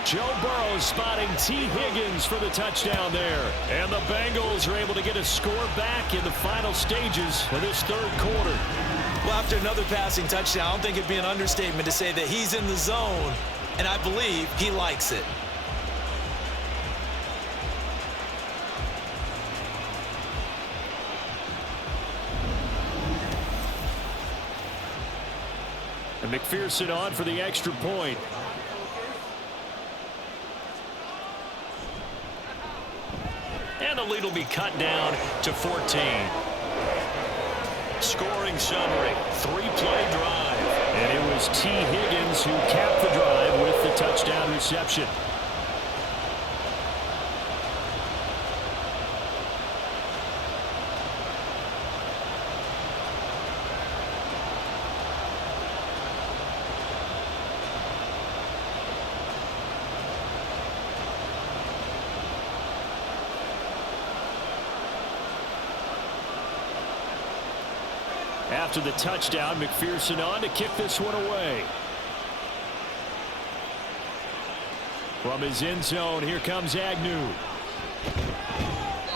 Joe Burrow spotting T. Higgins for the touchdown there. And the Bengals are able to get a score back in the final stages of this 3rd quarter. Well, after another passing touchdown, I don't think it'd be an understatement to say that he's in the zone, and I believe he likes it. And McPherson on for the extra point. And the lead will be cut down to 14. Scoring summary, 3-play drive. And it was T. Higgins who capped the drive with the touchdown reception. After the touchdown, McPherson on to kick this one away. From his end zone, here comes Agnew.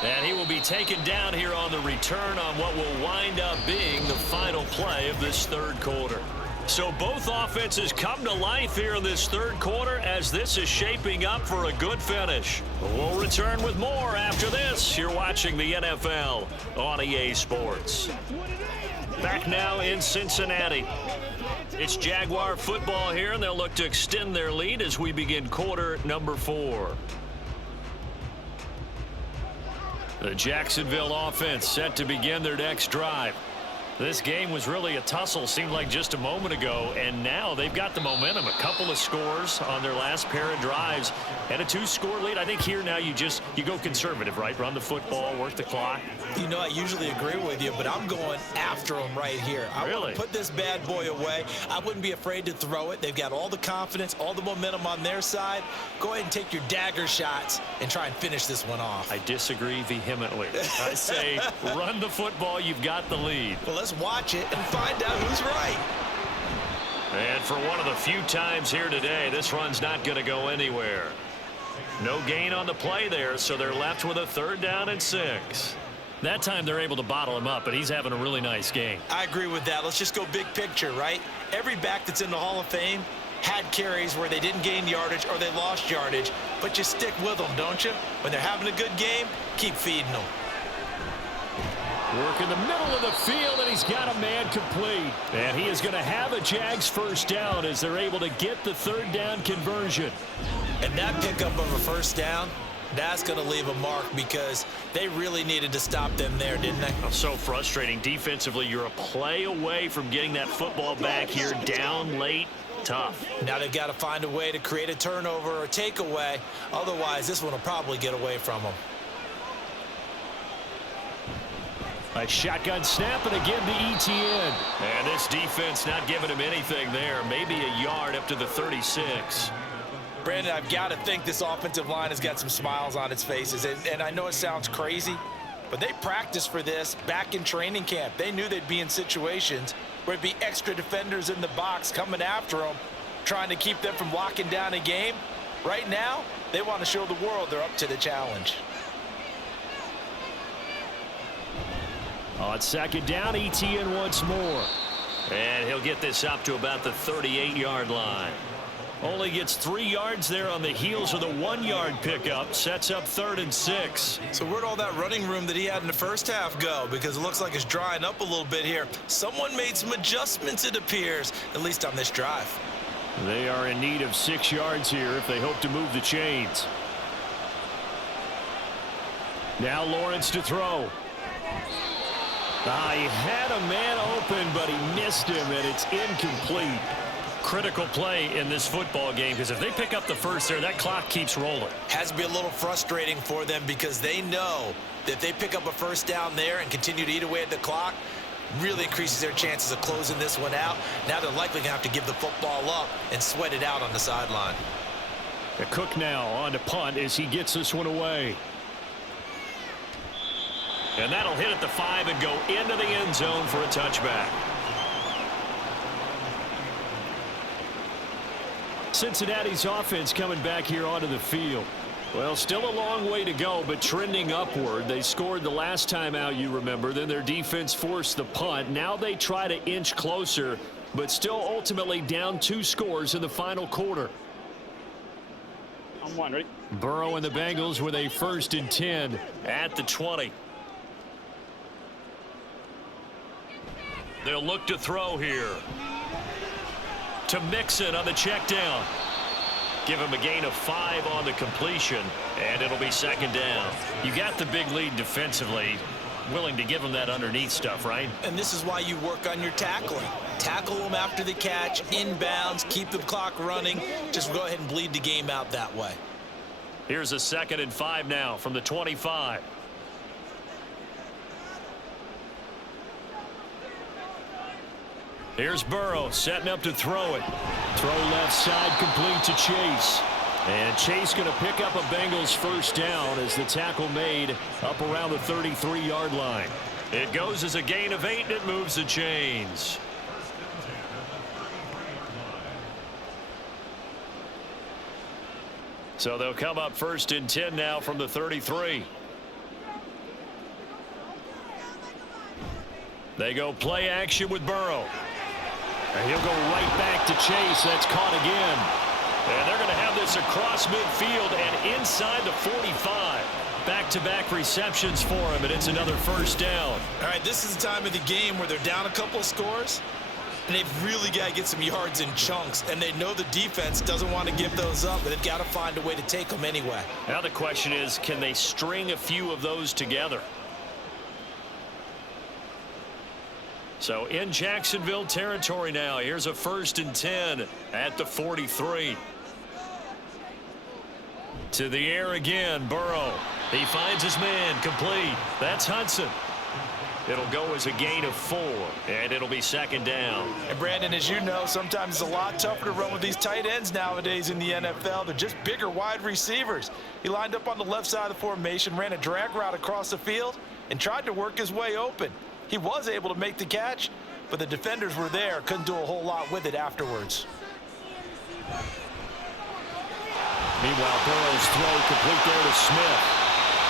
And he will be taken down here on the return on what will wind up being the final play of this 3rd quarter. So both offenses come to life here in this 3rd quarter as this is shaping up for a good finish. We'll return with more after this. You're watching the NFL on EA Sports. Back now in Cincinnati. It's Jaguar football here, and they'll look to extend their lead as we begin quarter number 4. The Jacksonville offense set to begin their next drive. This game was really a tussle, seemed like just a moment ago, and now they've got the momentum. A couple of scores on their last pair of drives and a 2-score lead. I think here now you go conservative, right? Run the football, work the clock. You know, I usually agree with you, but I'm going after them right here. I want to put this bad boy away. I wouldn't be afraid to throw it. They've got all the confidence, all the momentum on their side. Go ahead and take your dagger shots and try and finish this one off. I disagree vehemently. I say run the football. You've got the lead. Well, let's watch it and find out who's right. And for one of the few times here today, this run's not going to go anywhere. No gain on the play there, so they're left with a 3rd down and 6. That time they're able to bottle him up, but he's having a really nice game. I agree with that. Let's just go big picture, right? Every back that's in the Hall of Fame had carries where they didn't gain yardage or they lost yardage, but you stick with them, don't you? When they're having a good game, keep feeding them. Work in the middle of the field, and he's got a man complete. And he is going to have a Jags 1st down as they're able to get the 3rd down conversion. And that pickup of a 1st down, that's going to leave a mark because they really needed to stop them there, didn't they? So frustrating. Defensively, you're a play away from getting that football back here down late. Tough. Now they've got to find a way to create a turnover or takeaway. Otherwise, this one will probably get away from them. A shotgun snap, and again to ETN. And this defense not giving him anything there. Maybe a yard up to the 36. Brandon, I've got to think this offensive line has got some smiles on its faces. And I know it sounds crazy, but they practiced for this back in training camp. They knew they'd be in situations where it'd be extra defenders in the box coming after them, trying to keep them from locking down a game. Right now, they want to show the world they're up to the challenge. On 2nd down, ETN once more. And he'll get this up to about the 38-yard line. Only gets 3 yards there on the heels of the 1-yard pickup. Sets up 3rd and 6. So where'd all that running room that he had in the 1st half go? Because it looks like it's drying up a little bit here. Someone made some adjustments, it appears, at least on this drive. They are in need of 6 yards here if they hope to move the chains. Now Lawrence to throw. He had a man open, but he missed him, and it's incomplete. critical play in this football game, because if they pick up the first there, that clock keeps rolling. Has to be a little frustrating for them because they know that if they pick up a first down there and continue to eat away at the clock, really increases their chances of closing this one out. Now they're likely going to have to give the football up and sweat it out on the sideline. Cook now on to punt as he gets this one away. And that'll hit at the 5 and go into the end zone for a touchback. Cincinnati's offense coming back here onto the field. Well, still a long way to go, but trending upward. They scored the last time out, you remember. Then their defense forced the punt. Now they try to inch closer, but still ultimately down 2 scores in the final quarter. On one, ready? Burrow and the Bengals with a 1st and 10 at the 20. They'll look to throw here. To Mixon on the check down. Give him a gain of 5 on the completion, and it'll be 2nd down. You got the big lead defensively. Willing to give him that underneath stuff, right? And this is why you work on your tackling. Tackle them after the catch, inbounds, keep the clock running. Just go ahead and bleed the game out that way. Here's a 2nd and 5 now from the 25. Here's Burrow setting up to throw it. Throw left side complete to Chase. And Chase going to pick up a Bengals 1st down as the tackle made up around the 33-yard line. It goes as a gain of 8, and it moves the chains. So they'll come up 1st and 10 now from the 33. They go play action with Burrow. And he'll go right back to Chase. That's caught again. And they're going to have this across midfield and inside the 45. Back-to-back receptions for him, and it's another 1st down. All right, this is the time of the game where they're down a couple of scores, and they've really got to get some yards in chunks, and they know the defense doesn't want to give those up, but they've got to find a way to take them anyway. Now the question is, can they string a few of those together? So in Jacksonville territory now. Here's a 1st and 10 at the 43. To the air again, Burrow. He finds his man, complete. That's Hudson. It'll go as a gain of 4, and it'll be 2nd down. And Brandon, as you know, sometimes it's a lot tougher to run with these tight ends nowadays in the NFL. They're just bigger wide receivers. He lined up on the left side of the formation, ran a drag route across the field, and tried to work his way open. He was able to make the catch, but the defenders were there. Couldn't do a whole lot with it afterwards. Meanwhile, Burrow's throw complete there to Smith.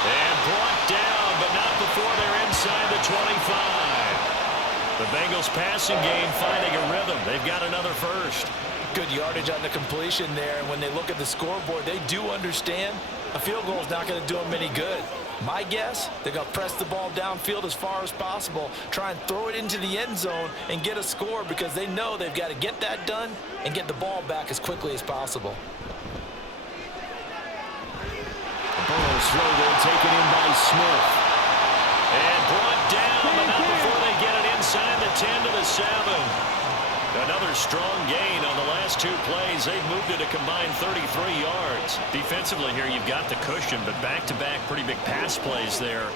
And brought down, but not before they're inside the 25. The Bengals passing game finding a rhythm. They've got another 1st. Good yardage on the completion there, and when they look at the scoreboard, they do understand a field goal is not going to do them any good. My guess, they're going to press the ball downfield as far as possible, try and throw it into the end zone and get a score because they know they've got to get that done and get the ball back as quickly as possible. Burrow's throw there taken in by Smith. And brought down, but not before they get it inside the 10 to the 7. Another strong gain on the last 2 plays. They've moved it a combined 33 yards. Defensively here, you've got the cushion, but back-to-back pretty big pass plays there.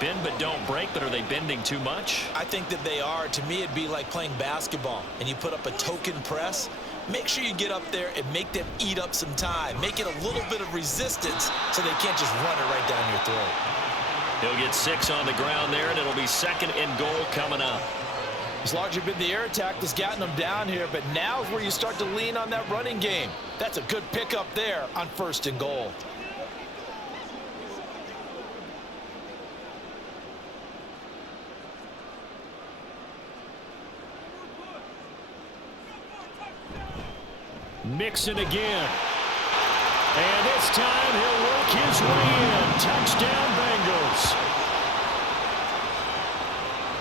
Bend but don't break, but are they bending too much? I think that they are. To me, it'd be like playing basketball, and you put up a token press. Make sure you get up there and make them eat up some time. Make it a little bit of resistance so they can't just run it right down your throat. He'll get 6 on the ground there, and it'll be 2nd and goal coming up. It's largely been the air attack that's gotten them down here, but now is where you start to lean on that running game. That's a good pickup there on 1st and goal. Mixon again. And this time he'll work his way in. Touchdown, Bengals.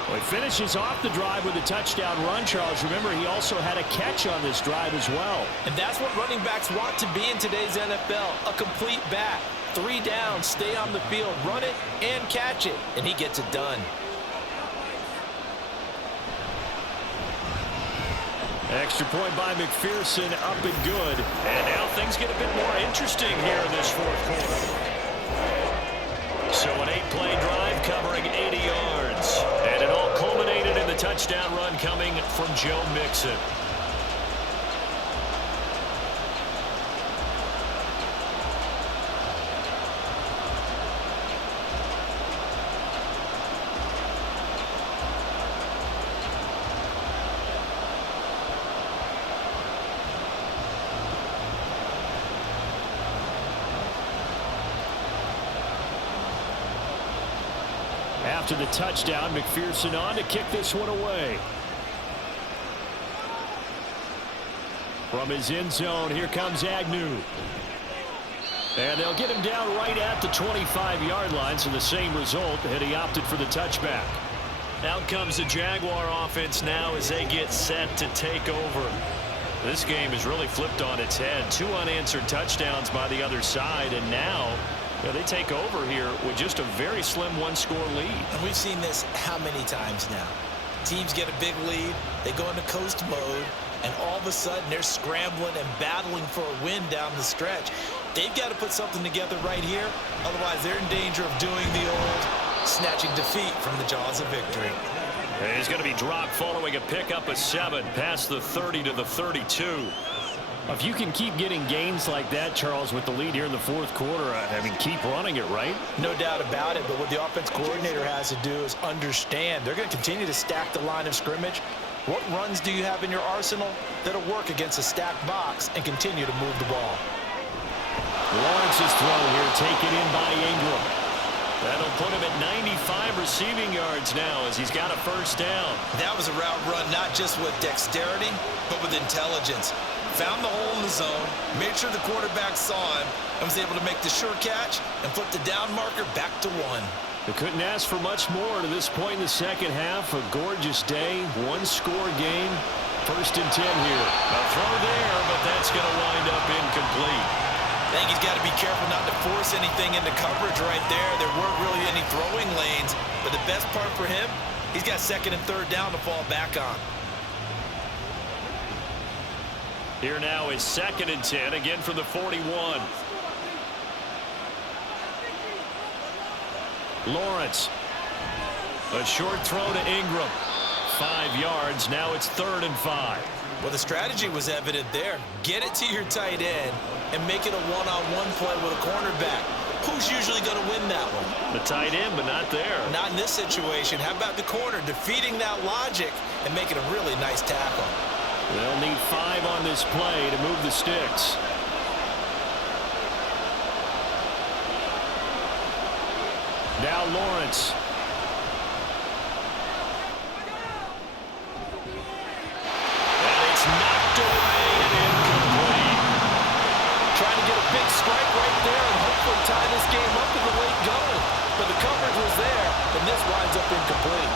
Well, he finishes off the drive with a touchdown run, Charles. Remember, he also had a catch on this drive as well. And that's what running backs want to be in today's NFL, a complete back. 3 downs, stay on the field, run it, and catch it. And he gets it done. Extra point by McPherson, up and good. And now things get a bit more interesting here in this fourth quarter. So an 8-play drive covering 80 yards. And it all culminated in the touchdown run coming from Joe Mixon. After the touchdown, McPherson on to kick this one away. From his end zone, here comes Agnew. And they'll get him down right at the 25-yard line, so the same result, and he opted for the touchback. Out comes the Jaguar offense now as they get set to take over. This game is really flipped on its head. 2 unanswered touchdowns by the other side, and now they take over here with just a very slim 1-score lead. And we've seen this how many times now? Teams get a big lead, they go into coast mode, and all of a sudden they're scrambling and battling for a win down the stretch. They've got to put something together right here, otherwise they're in danger of doing the old snatching defeat from the jaws of victory. And he's going to be dropped following a pickup of 7 past the 30 to the 32. If you can keep getting gains like that, Charles, with the lead here in the fourth quarter, I mean, keep running it, right? No doubt about it, but what the offense coordinator has to do is understand they're going to continue to stack the line of scrimmage. What runs do you have in your arsenal that'll work against a stacked box and continue to move the ball? Lawrence's throw here taken in by Ingram. That'll put him at 95 receiving yards now as he's got a first down. That was a route run not just with dexterity, but with intelligence. Found the hole in the zone, made sure the quarterback saw him, and was able to make the sure catch and flip the down marker back to 1. They couldn't ask for much more to this point in the second half. A gorgeous day, 1-score game. First and 10 here. A throw there, but that's going to wind up incomplete. I think he's got to be careful not to force anything into coverage right there. There weren't really any throwing lanes, but the best part for him, he's got 2nd and 3rd down to fall back on. Here now is 2nd and 10, again from the 41. Lawrence. A short throw to Ingram. 5 yards. Now it's 3rd and 5. Well, the strategy was evident there. Get it to your tight end and make it a one-on-one play with a cornerback. Who's usually going to win that one? The tight end, but not there. Not in this situation. How about the corner defeating that logic and making a really nice tackle? They'll need 5 on this play to move the sticks. Now Lawrence. And it's knocked away and incomplete. Trying to get a big strike right there and hopefully tie this game up in the late going. But the coverage was there, and this winds up incomplete.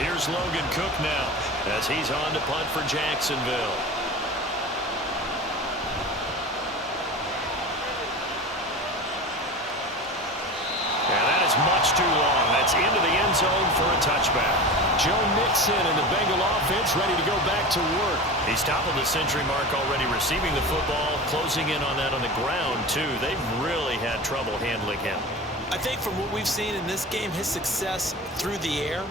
Here's Logan Cook now as he's on to punt for Jacksonville. And that is much too long. That's into the end zone for a touchback. Joe Mixon and the Bengal offense ready to go back to work. He's toppled the century mark already receiving the football, closing in on that on the ground, too. They've really had trouble handling him. I think from what we've seen in this game, his success through the air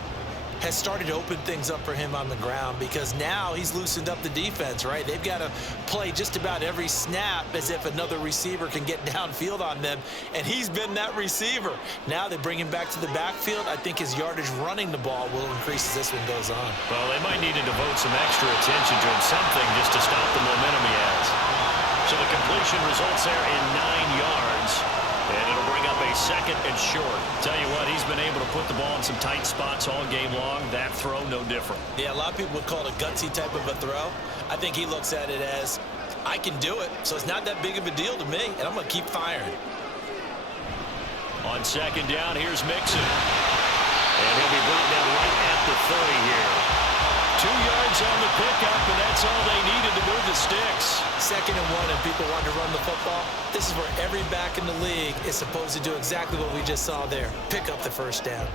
has started to open things up for him on the ground because now he's loosened up the defense, right? They've got to play just about every snap as if another receiver can get downfield on them, and he's been that receiver. Now they bring him back to the backfield. I think his yardage running the ball will increase as this one goes on. Well, they might need to devote some extra attention to him, something just to stop the momentum he has. So the completion results there in 9 yards. And it'll bring up a 2nd and short. Tell you what, he's been able to put the ball in some tight spots all game long. That throw, no different. Yeah, a lot of people would call it a gutsy type of a throw. I think he looks at it as, I can do it, so it's not that big of a deal to me, and I'm going to keep firing. On 2nd down, here's Mixon. And he'll be brought down right at the 30 here. 2 yards on the pickup, and that's all they needed to move the sticks. 2nd and 1, and people want to run the football. This is where every back in the league is supposed to do exactly what we just saw there. Pick up the first down.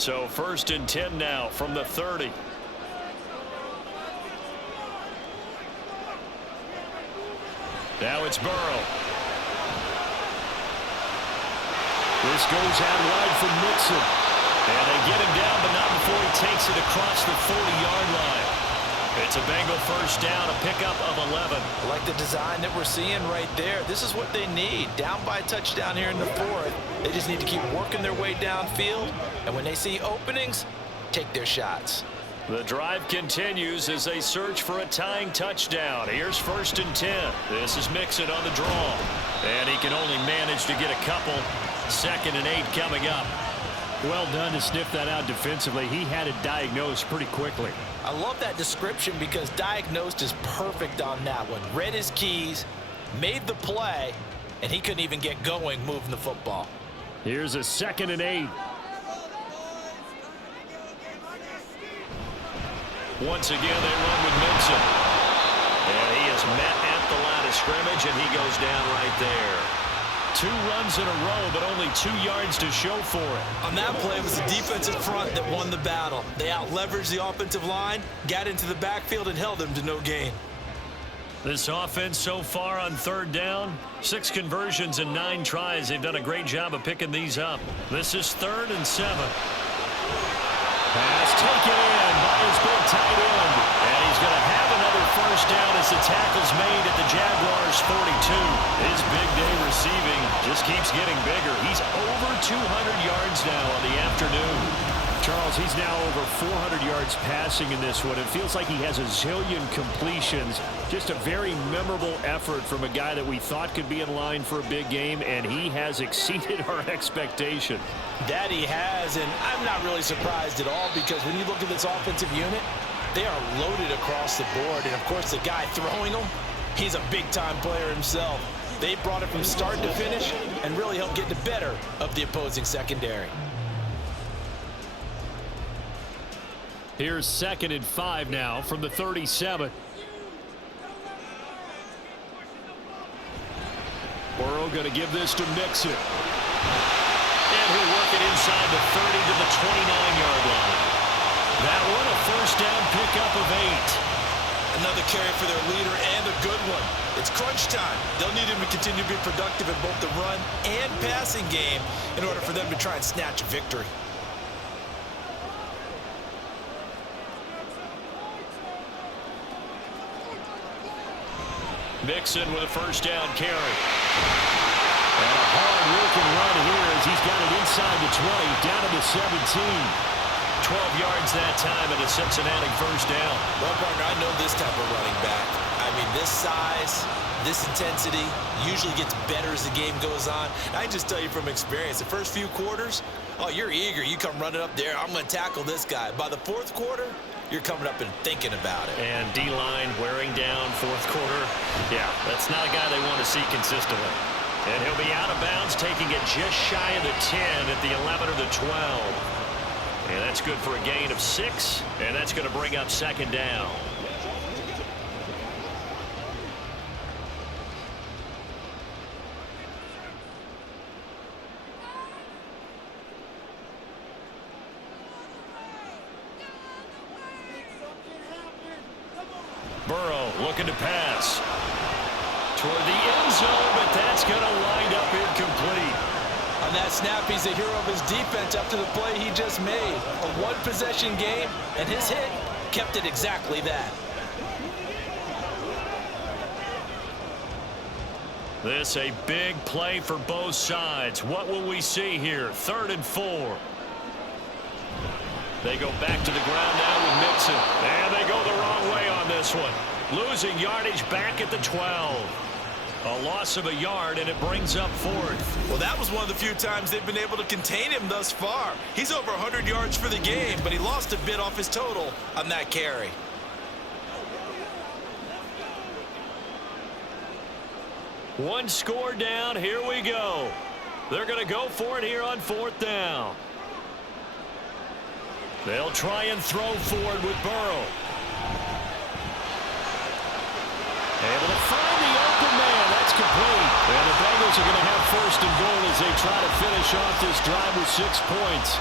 So 1st and 10 now from the 30. Now it's Burrow. This goes out wide for Mixon. And they get him down, but not before he takes it across the 40-yard line. It's a Bengal 1st down, a pickup of 11. I like the design that we're seeing right there. This is what they need. Down by a touchdown here in the 4th. They just need to keep working their way downfield. And when they see openings, take their shots. The drive continues as they search for a tying touchdown. Here's 1st and 10. This is Mixon on the draw. And he can only manage to get a couple. 2nd and 8 coming up. Well done to sniff that out defensively. He had it diagnosed pretty quickly. I love that description because diagnosed is perfect on that one. Read his keys, made the play, and he couldn't even get going moving the football. Here's a 2nd and 8. Once again, they run with Mixon. And he is met at the line of scrimmage, and he goes down right there. 2 runs in a row, but only 2 yards to show for it. On that play, it was the defensive front that won the battle. They out-leveraged the offensive line, got into the backfield, and held them to no gain. This offense so far on 3rd down, 6 conversions and 9 tries. They've done a great job of picking these up. This is 3rd and 7. Pass taken in by his big tight end. And he's going to have another 1st down as the tackle's made at the Jaguars 42. His big day receiving just keeps getting bigger. He's over 200 yards now on the afternoon. Charles, he's now over 400 yards passing in this one. It feels like he has a zillion completions. Just a very memorable effort from a guy that we thought could be in line for a big game, and he has exceeded our expectation. That he has, and I'm not really surprised at all because when you look at this offensive unit, they are loaded across the board. And, of course, the guy throwing them, he's a big-time player himself. They brought it from start to finish and really helped get the better of the opposing secondary. Here's 2nd and 5 now from the 37. Burrow going to give this to Mixon. And he'll work it inside the 30 to the 29-yard line. That one a 1st down pickup of 8. Another carry for their leader and a good one. It's crunch time. They'll need him to continue to be productive in both the run and passing game in order for them to try and snatch a victory. Mixon with a 1st down carry. And a hard-working run here as he's got it inside the 20, down to the 17. 12 yards that time and a Cincinnati 1st down. Well, partner, I know this type of running back. I mean, this size, this intensity usually gets better as the game goes on. I just tell you from experience, the first few quarters, oh, you're eager. You come running up there, I'm going to tackle this guy. By the 4th quarter, you're coming up and thinking about it. And D-line wearing down 4th quarter. Yeah, that's not a guy they want to see consistently. And he'll be out of bounds, taking it just shy of the 10 at the 11 or the 12. And that's good for a gain of 6, and that's going to bring up 2nd down. Burrow looking to pass toward the end zone, but that's going to wind up incomplete. On that snap, he's a hero of his defense up to the play he just made. A one-possession game, and his hit kept it exactly that. This a big play for both sides. What will we see here? 3rd and 4. They go back to the ground now with Mixon. And they go the wrong way on this one. Losing yardage back at the 12. A loss of a yard, and it brings up 4th. Well, that was one of the few times they've been able to contain him thus far. He's over 100 yards for the game, but he lost a bit off his total on that carry. One score down. Here we go. They're going to go for it here on 4th down. They'll try and throw forward with Burrow. Able to find the open man. That's complete. And the Bengals are going to have 1st and goal as they try to finish off this drive with 6 points.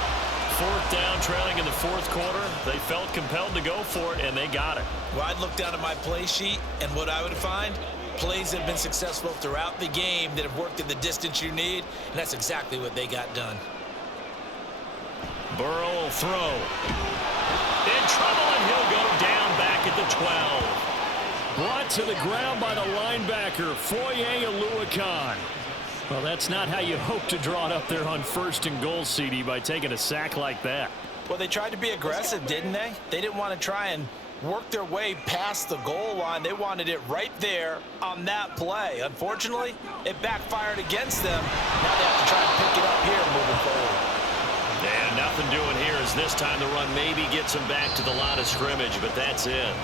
4th down, trailing in the 4th quarter. They felt compelled to go for it, and they got it. Well, I'd look down at my play sheet, and what I would find, plays that have been successful throughout the game that have worked in the distance you need, and that's exactly what they got done. Burrow will throw. In trouble, and he'll go down back at the 12. Brought to the ground by the linebacker, Foye Oluokun. Well, that's not how you hope to draw it up there on 1st and goal, CD, by taking a sack like that. Well, they tried to be aggressive, didn't they? They didn't want to try and work their way past the goal line. They wanted it right there on that play. Unfortunately, it backfired against them. Now they have to try and pick it up here moving forward. And nothing doing here as this time the run maybe gets them back to the line of scrimmage, but that's it.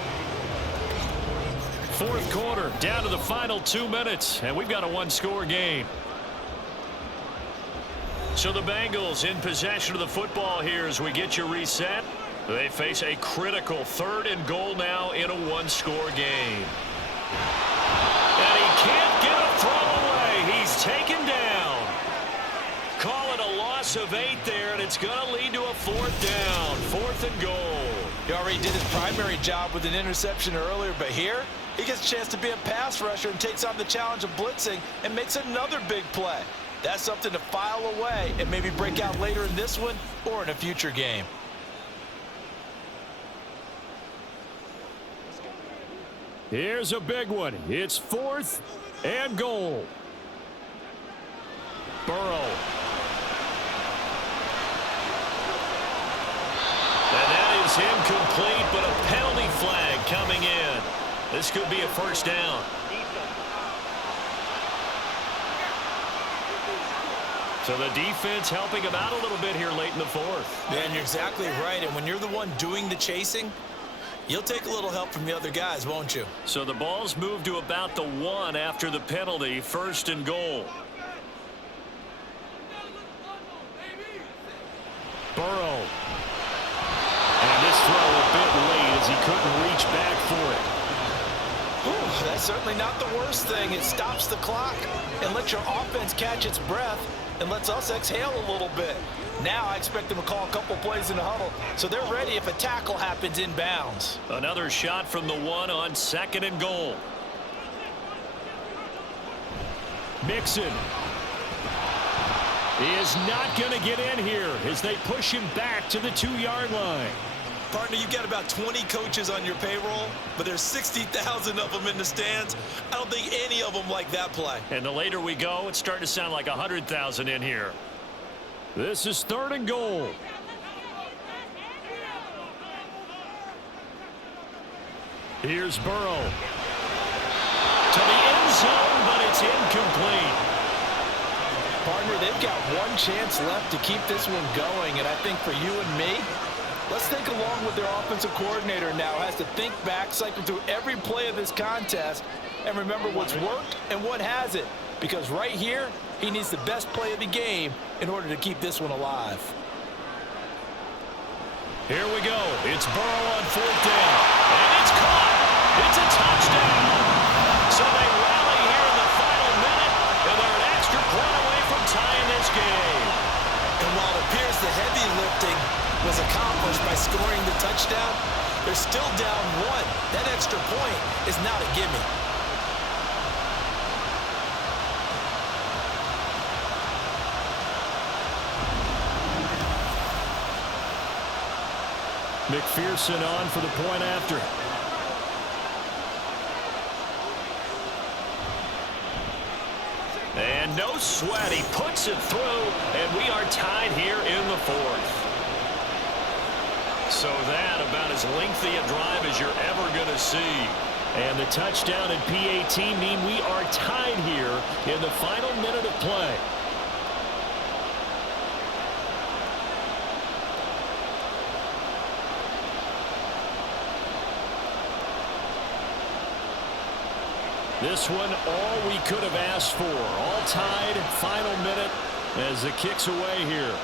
4th quarter, down to the final 2 minutes, and we've got a 1-score game. So the Bengals in possession of the football here as we get you reset. They face a critical 3rd and goal now in a 1-score game. And he can't get a throw away. He's taken down. Call it a loss of 8 there, and it's going to lead to a 4th down. 4th and goal. He already did his primary job with an interception earlier, but here he gets a chance to be a pass rusher and takes on the challenge of blitzing and makes another big play. That's something to file away and maybe break out later in this one or in a future game. Here's a big one. It's 4th and goal. Burrow. And that is incomplete, but a penalty flag coming in. This could be a 1st down. So the defense helping him out a little bit here late in the 4th. Man, you're exactly right. And when you're the one doing the chasing, you'll take a little help from the other guys, won't you? So the ball's moved to about the 1 after the penalty. 1st and goal. Burrow. And this throw a bit late as he couldn't reach back for it. Whew, that's certainly not the worst thing. It stops the clock and lets your offense catch its breath and lets us exhale a little bit. Now I expect them to call a couple plays in the huddle, so they're ready if a tackle happens in bounds. Another shot from the 1 on 2nd and goal. Mixon is not going to get in here as they push him back to the 2-yard line. Partner, you've got about 20 coaches on your payroll, but there's 60,000 of them in the stands. I don't think any of them like that play. And the later we go, it's starting to sound like 100,000 in here. This is 3rd and goal. Here's Burrow. To the end zone, but it's incomplete. Partner, they've got one chance left to keep this one going, and I think for you and me, let's think along with their offensive coordinator now. Has to think back, cycle through every play of this contest, and remember what's worked and what hasn't. Because right here, he needs the best play of the game in order to keep this one alive. Here we go. It's Burrow on 4th down. And it's caught. It's a touchdown. So they rally here in the final minute, and they're an extra point away from tying this game. And while it appears the heavy lifting was accomplished by scoring the touchdown, they're still down 1. That extra point is not a gimme. McPherson on for the point after. And no sweat. He puts it through, and we are tied here in the 4th. So that about as lengthy a drive as you're ever going to see. And the touchdown and PAT mean we are tied here in the final minute of play. This one, all we could have asked for. All tied, final minute as it kicks away here.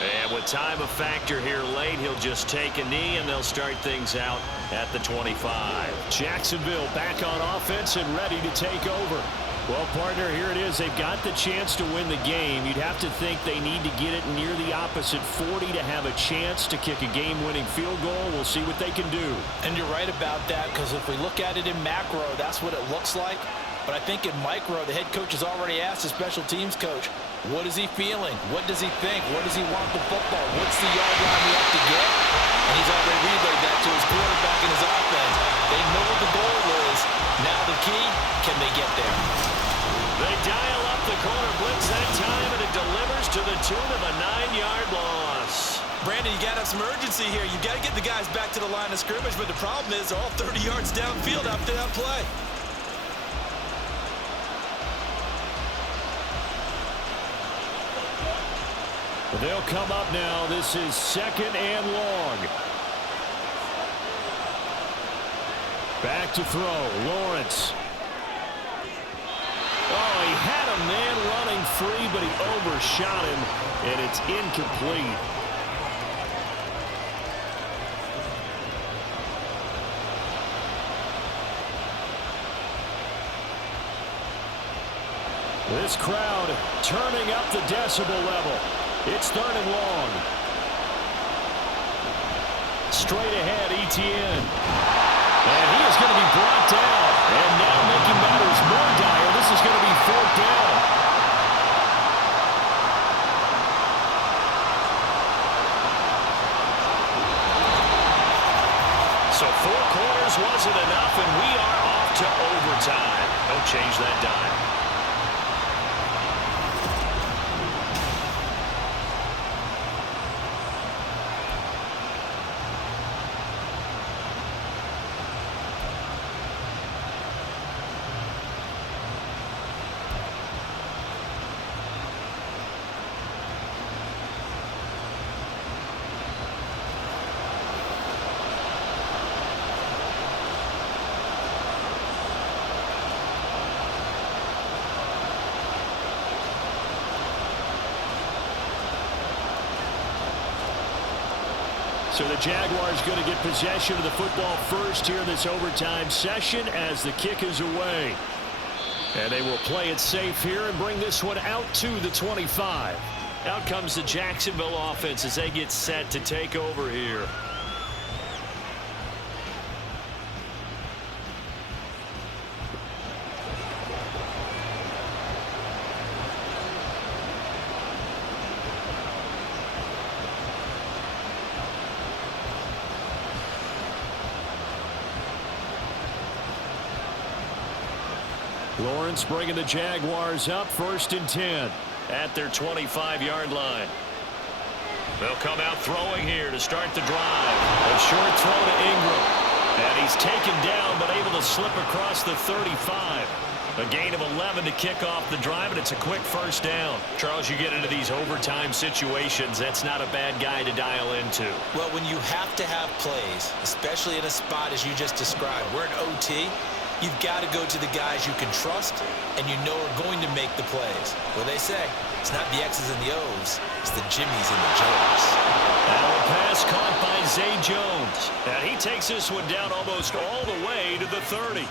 And with time a factor here late, he'll just take a knee, and they'll start things out at the 25. Jacksonville back on offense and ready to take over. Well, partner, here it is. They've got the chance to win the game. You'd have to think they need to get it near the opposite 40 to have a chance to kick a game-winning field goal. We'll see what they can do. And you're right about that, because if we look at it in macro, that's what it looks like. But I think in micro, the head coach has already asked the special teams coach, what is he feeling? What does he think? What does he want the football? What's the yard line we have to get? And he's already relayed that to his quarterback and his offense. They know what the goal is. Now the key, can they get there? They dial up the corner blitz that time, and it delivers to the tune of a 9-yard loss. Brandon, you got to have some urgency here. You got to get the guys back to the line of scrimmage, but the problem is they're all 30 yards downfield after that play. They'll come up now. This is 2nd and long. Back to throw. Lawrence. Oh, he had a man running free, but he overshot him, and it's incomplete. This crowd turning up the decibel level. It's 3rd and long. Straight ahead, Etienne. And he is going to be brought down. And now making matters more dire, this is going to be 4th down. So 4 quarters wasn't enough, and we are off to overtime. Don't change that dime. So the Jaguars going to get possession of the football first here in this overtime session as the kick is away. And they will play it safe here and bring this one out to the 25. Out comes the Jacksonville offense as they get set to take over here. Lawrence bringing the Jaguars up 1st and 10. At their 25-yard line. They'll come out throwing here to start the drive. A short throw to Ingram. And he's taken down but able to slip across the 35. A gain of 11 to kick off the drive, and it's a quick 1st down. Charles, you get into these overtime situations, that's not a bad guy to dial into. Well, when you have to have plays, especially in a spot as you just described, we're in OT, you've got to go to the guys you can trust and you know are going to make the plays. What they say, it's not the X's and the O's, it's the Jimmies and the Joes. Now a pass caught by Zay Jones. And he takes this one down almost all the way to the 30.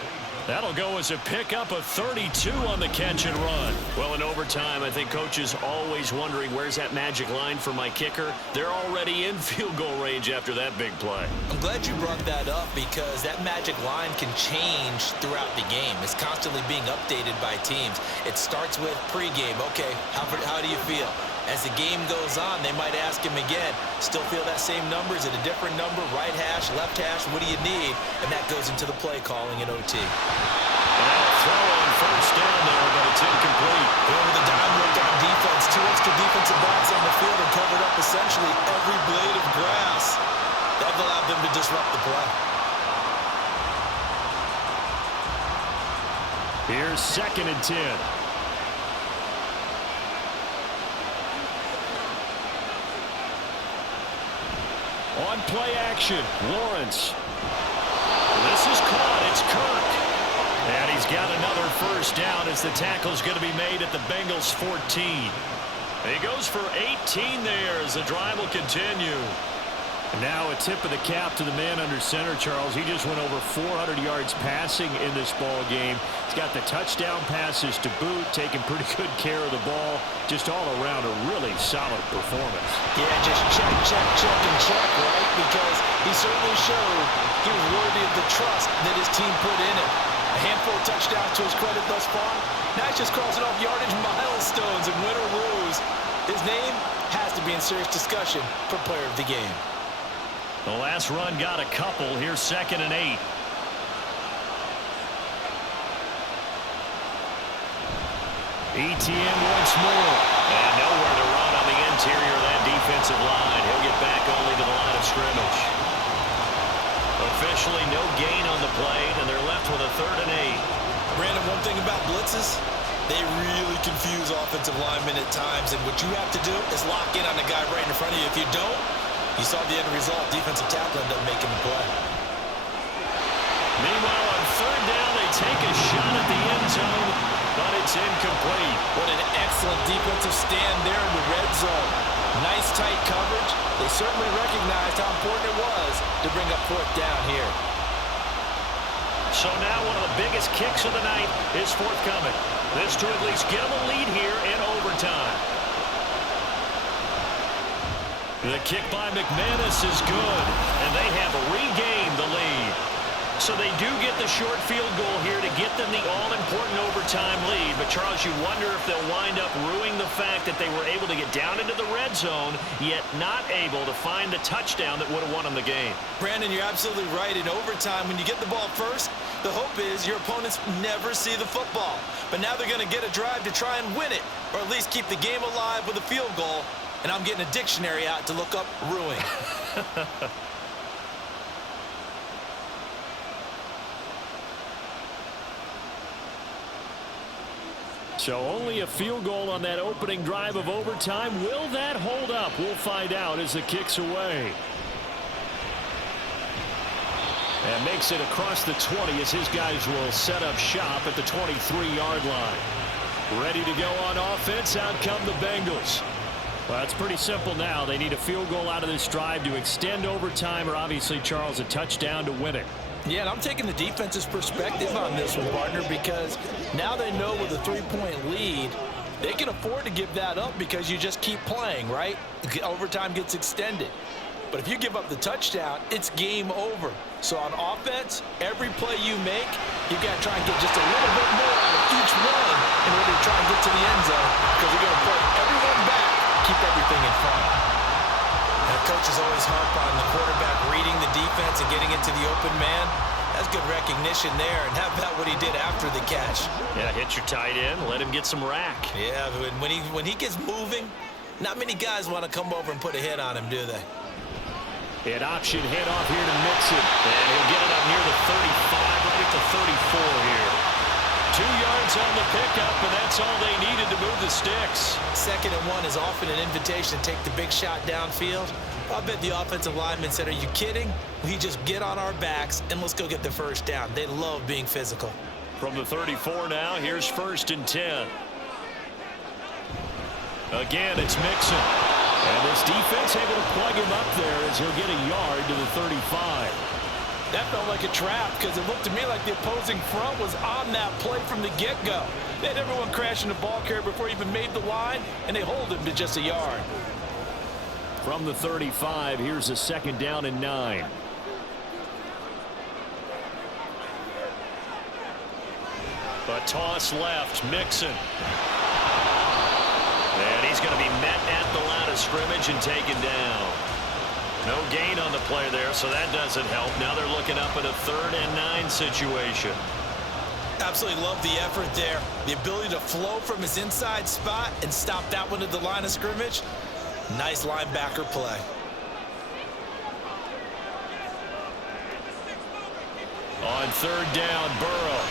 That'll go as a pickup of 32 on the catch and run. Well, in overtime, I think Coach is always wondering where's that magic line for my kicker. They're already in field goal range after that big play. I'm glad you brought that up because that magic line can change throughout the game. It's constantly being updated by teams. It starts with pregame. Okay, how do you feel? As the game goes on, they might ask him again, still feel that same number? Is it a different number? Right hash, left hash, what do you need? And that goes into the play calling in OT. And a throw on 1st down there, but it's incomplete. Over the dime worked on defense. 2 extra defensive backs on the field and covered up essentially every blade of grass. That allowed them to disrupt the play. Here's 2nd and 10. On play action, Lawrence. This is caught. It's Kirk. And he's got another 1st down as the tackle's going to be made at the Bengals 14. He goes for 18 there as the drive will continue. Now a tip of the cap to the man under center, Charles. He just went over 400 yards passing in this ball game. He's got the touchdown passes to boot, taking pretty good care of the ball. Just all around a really solid performance. Yeah, just check, and check, right? Because he certainly showed he was worthy of the trust that his team put in him. A handful of touchdowns to his credit thus far. Now he's just crossing off yardage milestones, and win or lose, his name has to be in serious discussion for player of the game. The last run got a couple. Here's 2nd and 8. Etienne once more. And nowhere to run on the interior of that defensive line. He'll get back only to the line of scrimmage. Officially no gain on the play, and they're left with a 3rd and 8. Brandon, one thing about blitzes, they really confuse offensive linemen at times, and what you have to do is lock in on the guy right in front of you. If you don't, you saw the end result. Defensive tackle ended up making the play. Meanwhile, on 3rd down, they take a shot at the end zone, but it's incomplete. What an excellent defensive stand there in the red zone. Nice tight coverage. They certainly recognized how important it was to bring up 4th down here. So now one of the biggest kicks of the night is forthcoming. This to at least get them a lead here in overtime. The kick by McManus is good, and they have regained the lead. So they do get the short field goal here to get them the all-important overtime lead. But, Charles, you wonder if they'll wind up ruining the fact that they were able to get down into the red zone, yet not able to find the touchdown that would have won them the game. Brandon, you're absolutely right. In overtime, when you get the ball first, the hope is your opponents never see the football. But now they're going to get a drive to try and win it, or at least keep the game alive with a field goal. And I'm getting a dictionary out to look up ruin. So only a field goal on that opening drive of overtime. Will that hold up? We'll find out as the kick's away. And makes it across the 20 as his guys will set up shop at the 23-yard line. Ready to go on offense. Out come the Bengals. Well, it's pretty simple now. They need a field goal out of this drive to extend overtime, or obviously, Charles, a touchdown to win it. Yeah, and I'm taking the defense's perspective on this one, partner, because now they know with a 3-point lead, they can afford to give that up because you just keep playing, right? Overtime gets extended. But if you give up the touchdown, it's game over. So on offense, every play you make, you've got to try and get just a little bit more out of each one in order to try and get to the end zone, because you're going to play everyone back, keep everything in front. Now, coaches always harp on the quarterback reading the defense and getting into the open man. That's good recognition there. And how about what he did after the catch? Yeah, hit your tight end, let him get some rack. Yeah, when he gets moving, not many guys want to come over and put a hit on him, do they? An option hit off here to Mixon. And he'll get it up near the 35, right at the 34 here. 2 yards on the pickup, and that's all they needed to move the sticks. 2nd and 1 is often an invitation to take the big shot downfield. I bet the offensive lineman said, are you kidding? We just get on our backs and let's go get the 1st down. They love being physical. From the 34 now, here's 1st and 10. Again, it's Mixon. And this defense able to plug him up there as he'll get a yard to the 35. That felt like a trap because it looked to me like the opposing front was on that play from the get-go. They had everyone crashing the ball carrier before he even made the line, and they hold him to just a yard. From the 35, here's a 2nd down and 9. A toss left, Mixon. And he's going to be met at the line of scrimmage and taken down. No gain on the play there, so that doesn't help. Now they're looking up at a 3rd and 9 situation. Absolutely love the effort there. The ability to flow from his inside spot and stop that one at the line of scrimmage. Nice linebacker play. On 3rd down, Burrow.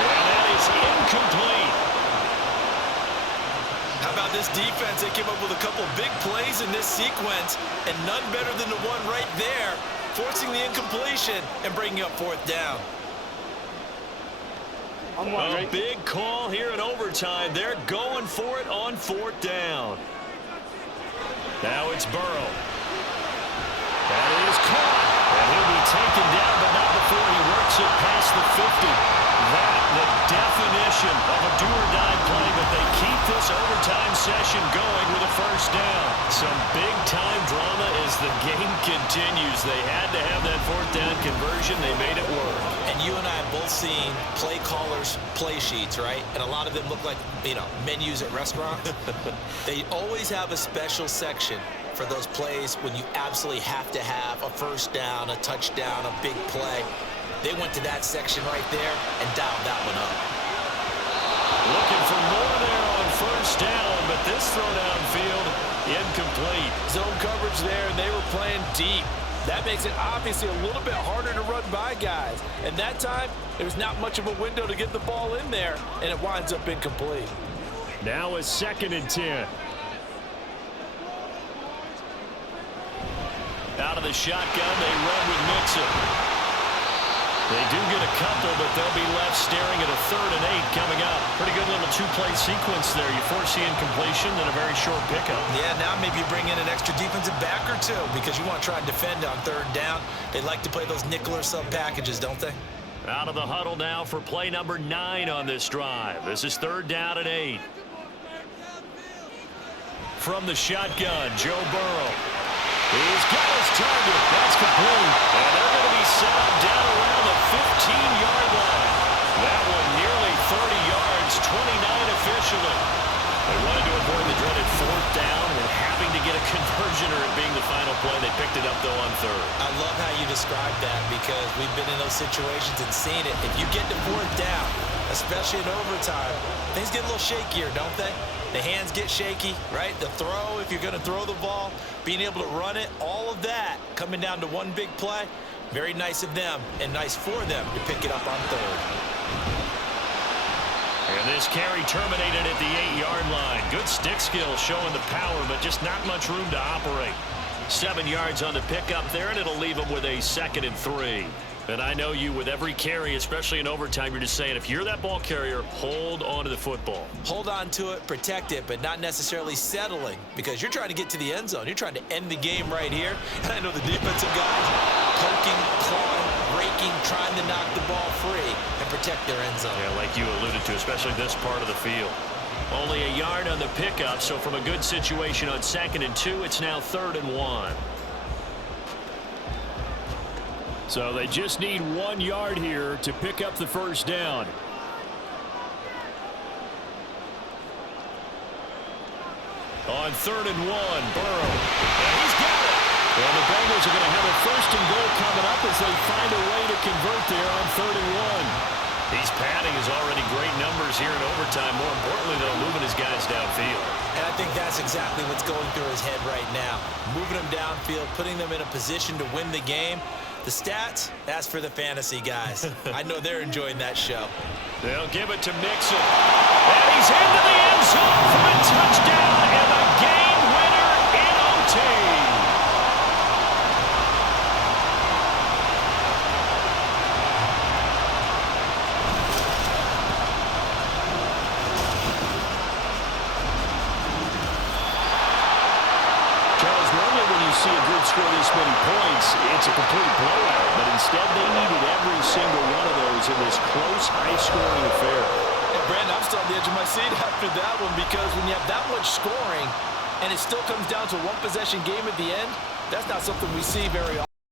And that is incomplete. How about this defense? They came up with a couple of big plays in this sequence, and none better than the one right there, forcing the incompletion and bringing up 4th down. I'm one, A ready? big call here in overtime. They're going for it on 4th down. Now it's Burrow. That is caught. And he'll be taken down, but not before he works it past the 50. That, the definition of a do-or-die play, but they keep this overtime session going with a 1st down. Some big-time drama as the game continues. They had to have that 4th down conversion. They made it work. And you and I have both seen play callers' play sheets, right? And a lot of them look like, menus at restaurants. They always have a special section for those plays when you absolutely have to have a 1st down, a touchdown, a big play. They went to that section right there and dialed that one up. Looking for more there on 1st down, but this throw downfield incomplete. Zone coverage there, and they were playing deep. That makes it obviously a little bit harder to run by guys. And that time, there's not much of a window to get the ball in there, and it winds up incomplete. Now a 2nd and 10. Out of the shotgun, they run with Mixon. They do get a couple, but they'll be left staring at a 3rd and 8 coming up. Pretty good little 2-play sequence there. You foresee incompletion, then a very short pickup. Yeah, now maybe you bring in an extra defensive back or two because you want to try and defend on 3rd down. They like to play those nickel or sub packages, don't they? Out of the huddle now for play number 9 on this drive. This is 3rd down and 8. From the shotgun, Joe Burrow. He's got his target. That's complete. And they're going to be set up down around the 15-yard line. That one nearly 30 yards, 29 officially. They wanted to avoid the dreaded 4th down with having to get a conversion or it being the final play. They picked it up, though, on 3rd. I love how you described that because we've been in those situations and seen it. If you get to 4th down, especially in overtime, things get a little shakier, don't they? The hands get shaky, right? The throw, if you're going to throw the ball, being able to run it, all of that coming down to one big play. Very nice of them and nice for them to pick it up on 3rd. And this carry terminated at the 8-yard line. Good stick skill showing the power, but just not much room to operate. 7 yards on the pickup there, and it'll leave them with a 2nd and 3. And I know you, with every carry, especially in overtime, you're just saying, if you're that ball carrier, hold on to the football. Hold on to it, protect it, but not necessarily settling because you're trying to get to the end zone. You're trying to end the game right here. And I know the defensive guys poking, clawing, raking, trying to knock the ball free and protect their end zone. Yeah, like you alluded to, especially this part of the field. Only a yard on the pickup, so from a good situation on 2nd and 2, it's now 3rd and 1. So they just need 1 yard here to pick up the 1st down. On 3rd and 1, Burrow. And he's got it. And the Bengals are going to have a 1st and goal coming up as they find a way to convert there on 3rd and 1. He's padding his already great numbers here in overtime. More importantly, though, moving his guys downfield. And I think that's exactly what's going through his head right now. Moving them downfield, putting them in a position to win the game. The stats, that's for the fantasy guys. I know they're enjoying that show. They'll give it to Mixon. And he's into the end zone for a touchdown and a game winner in OT. See a group score this many points, it's a complete blowout, but instead they needed every single one of those in this close, high-scoring affair. Hey, Brandon, I'm still on the edge of my seat after that one because when you have that much scoring and it still comes down to a one-possession game at the end, that's not something we see very often.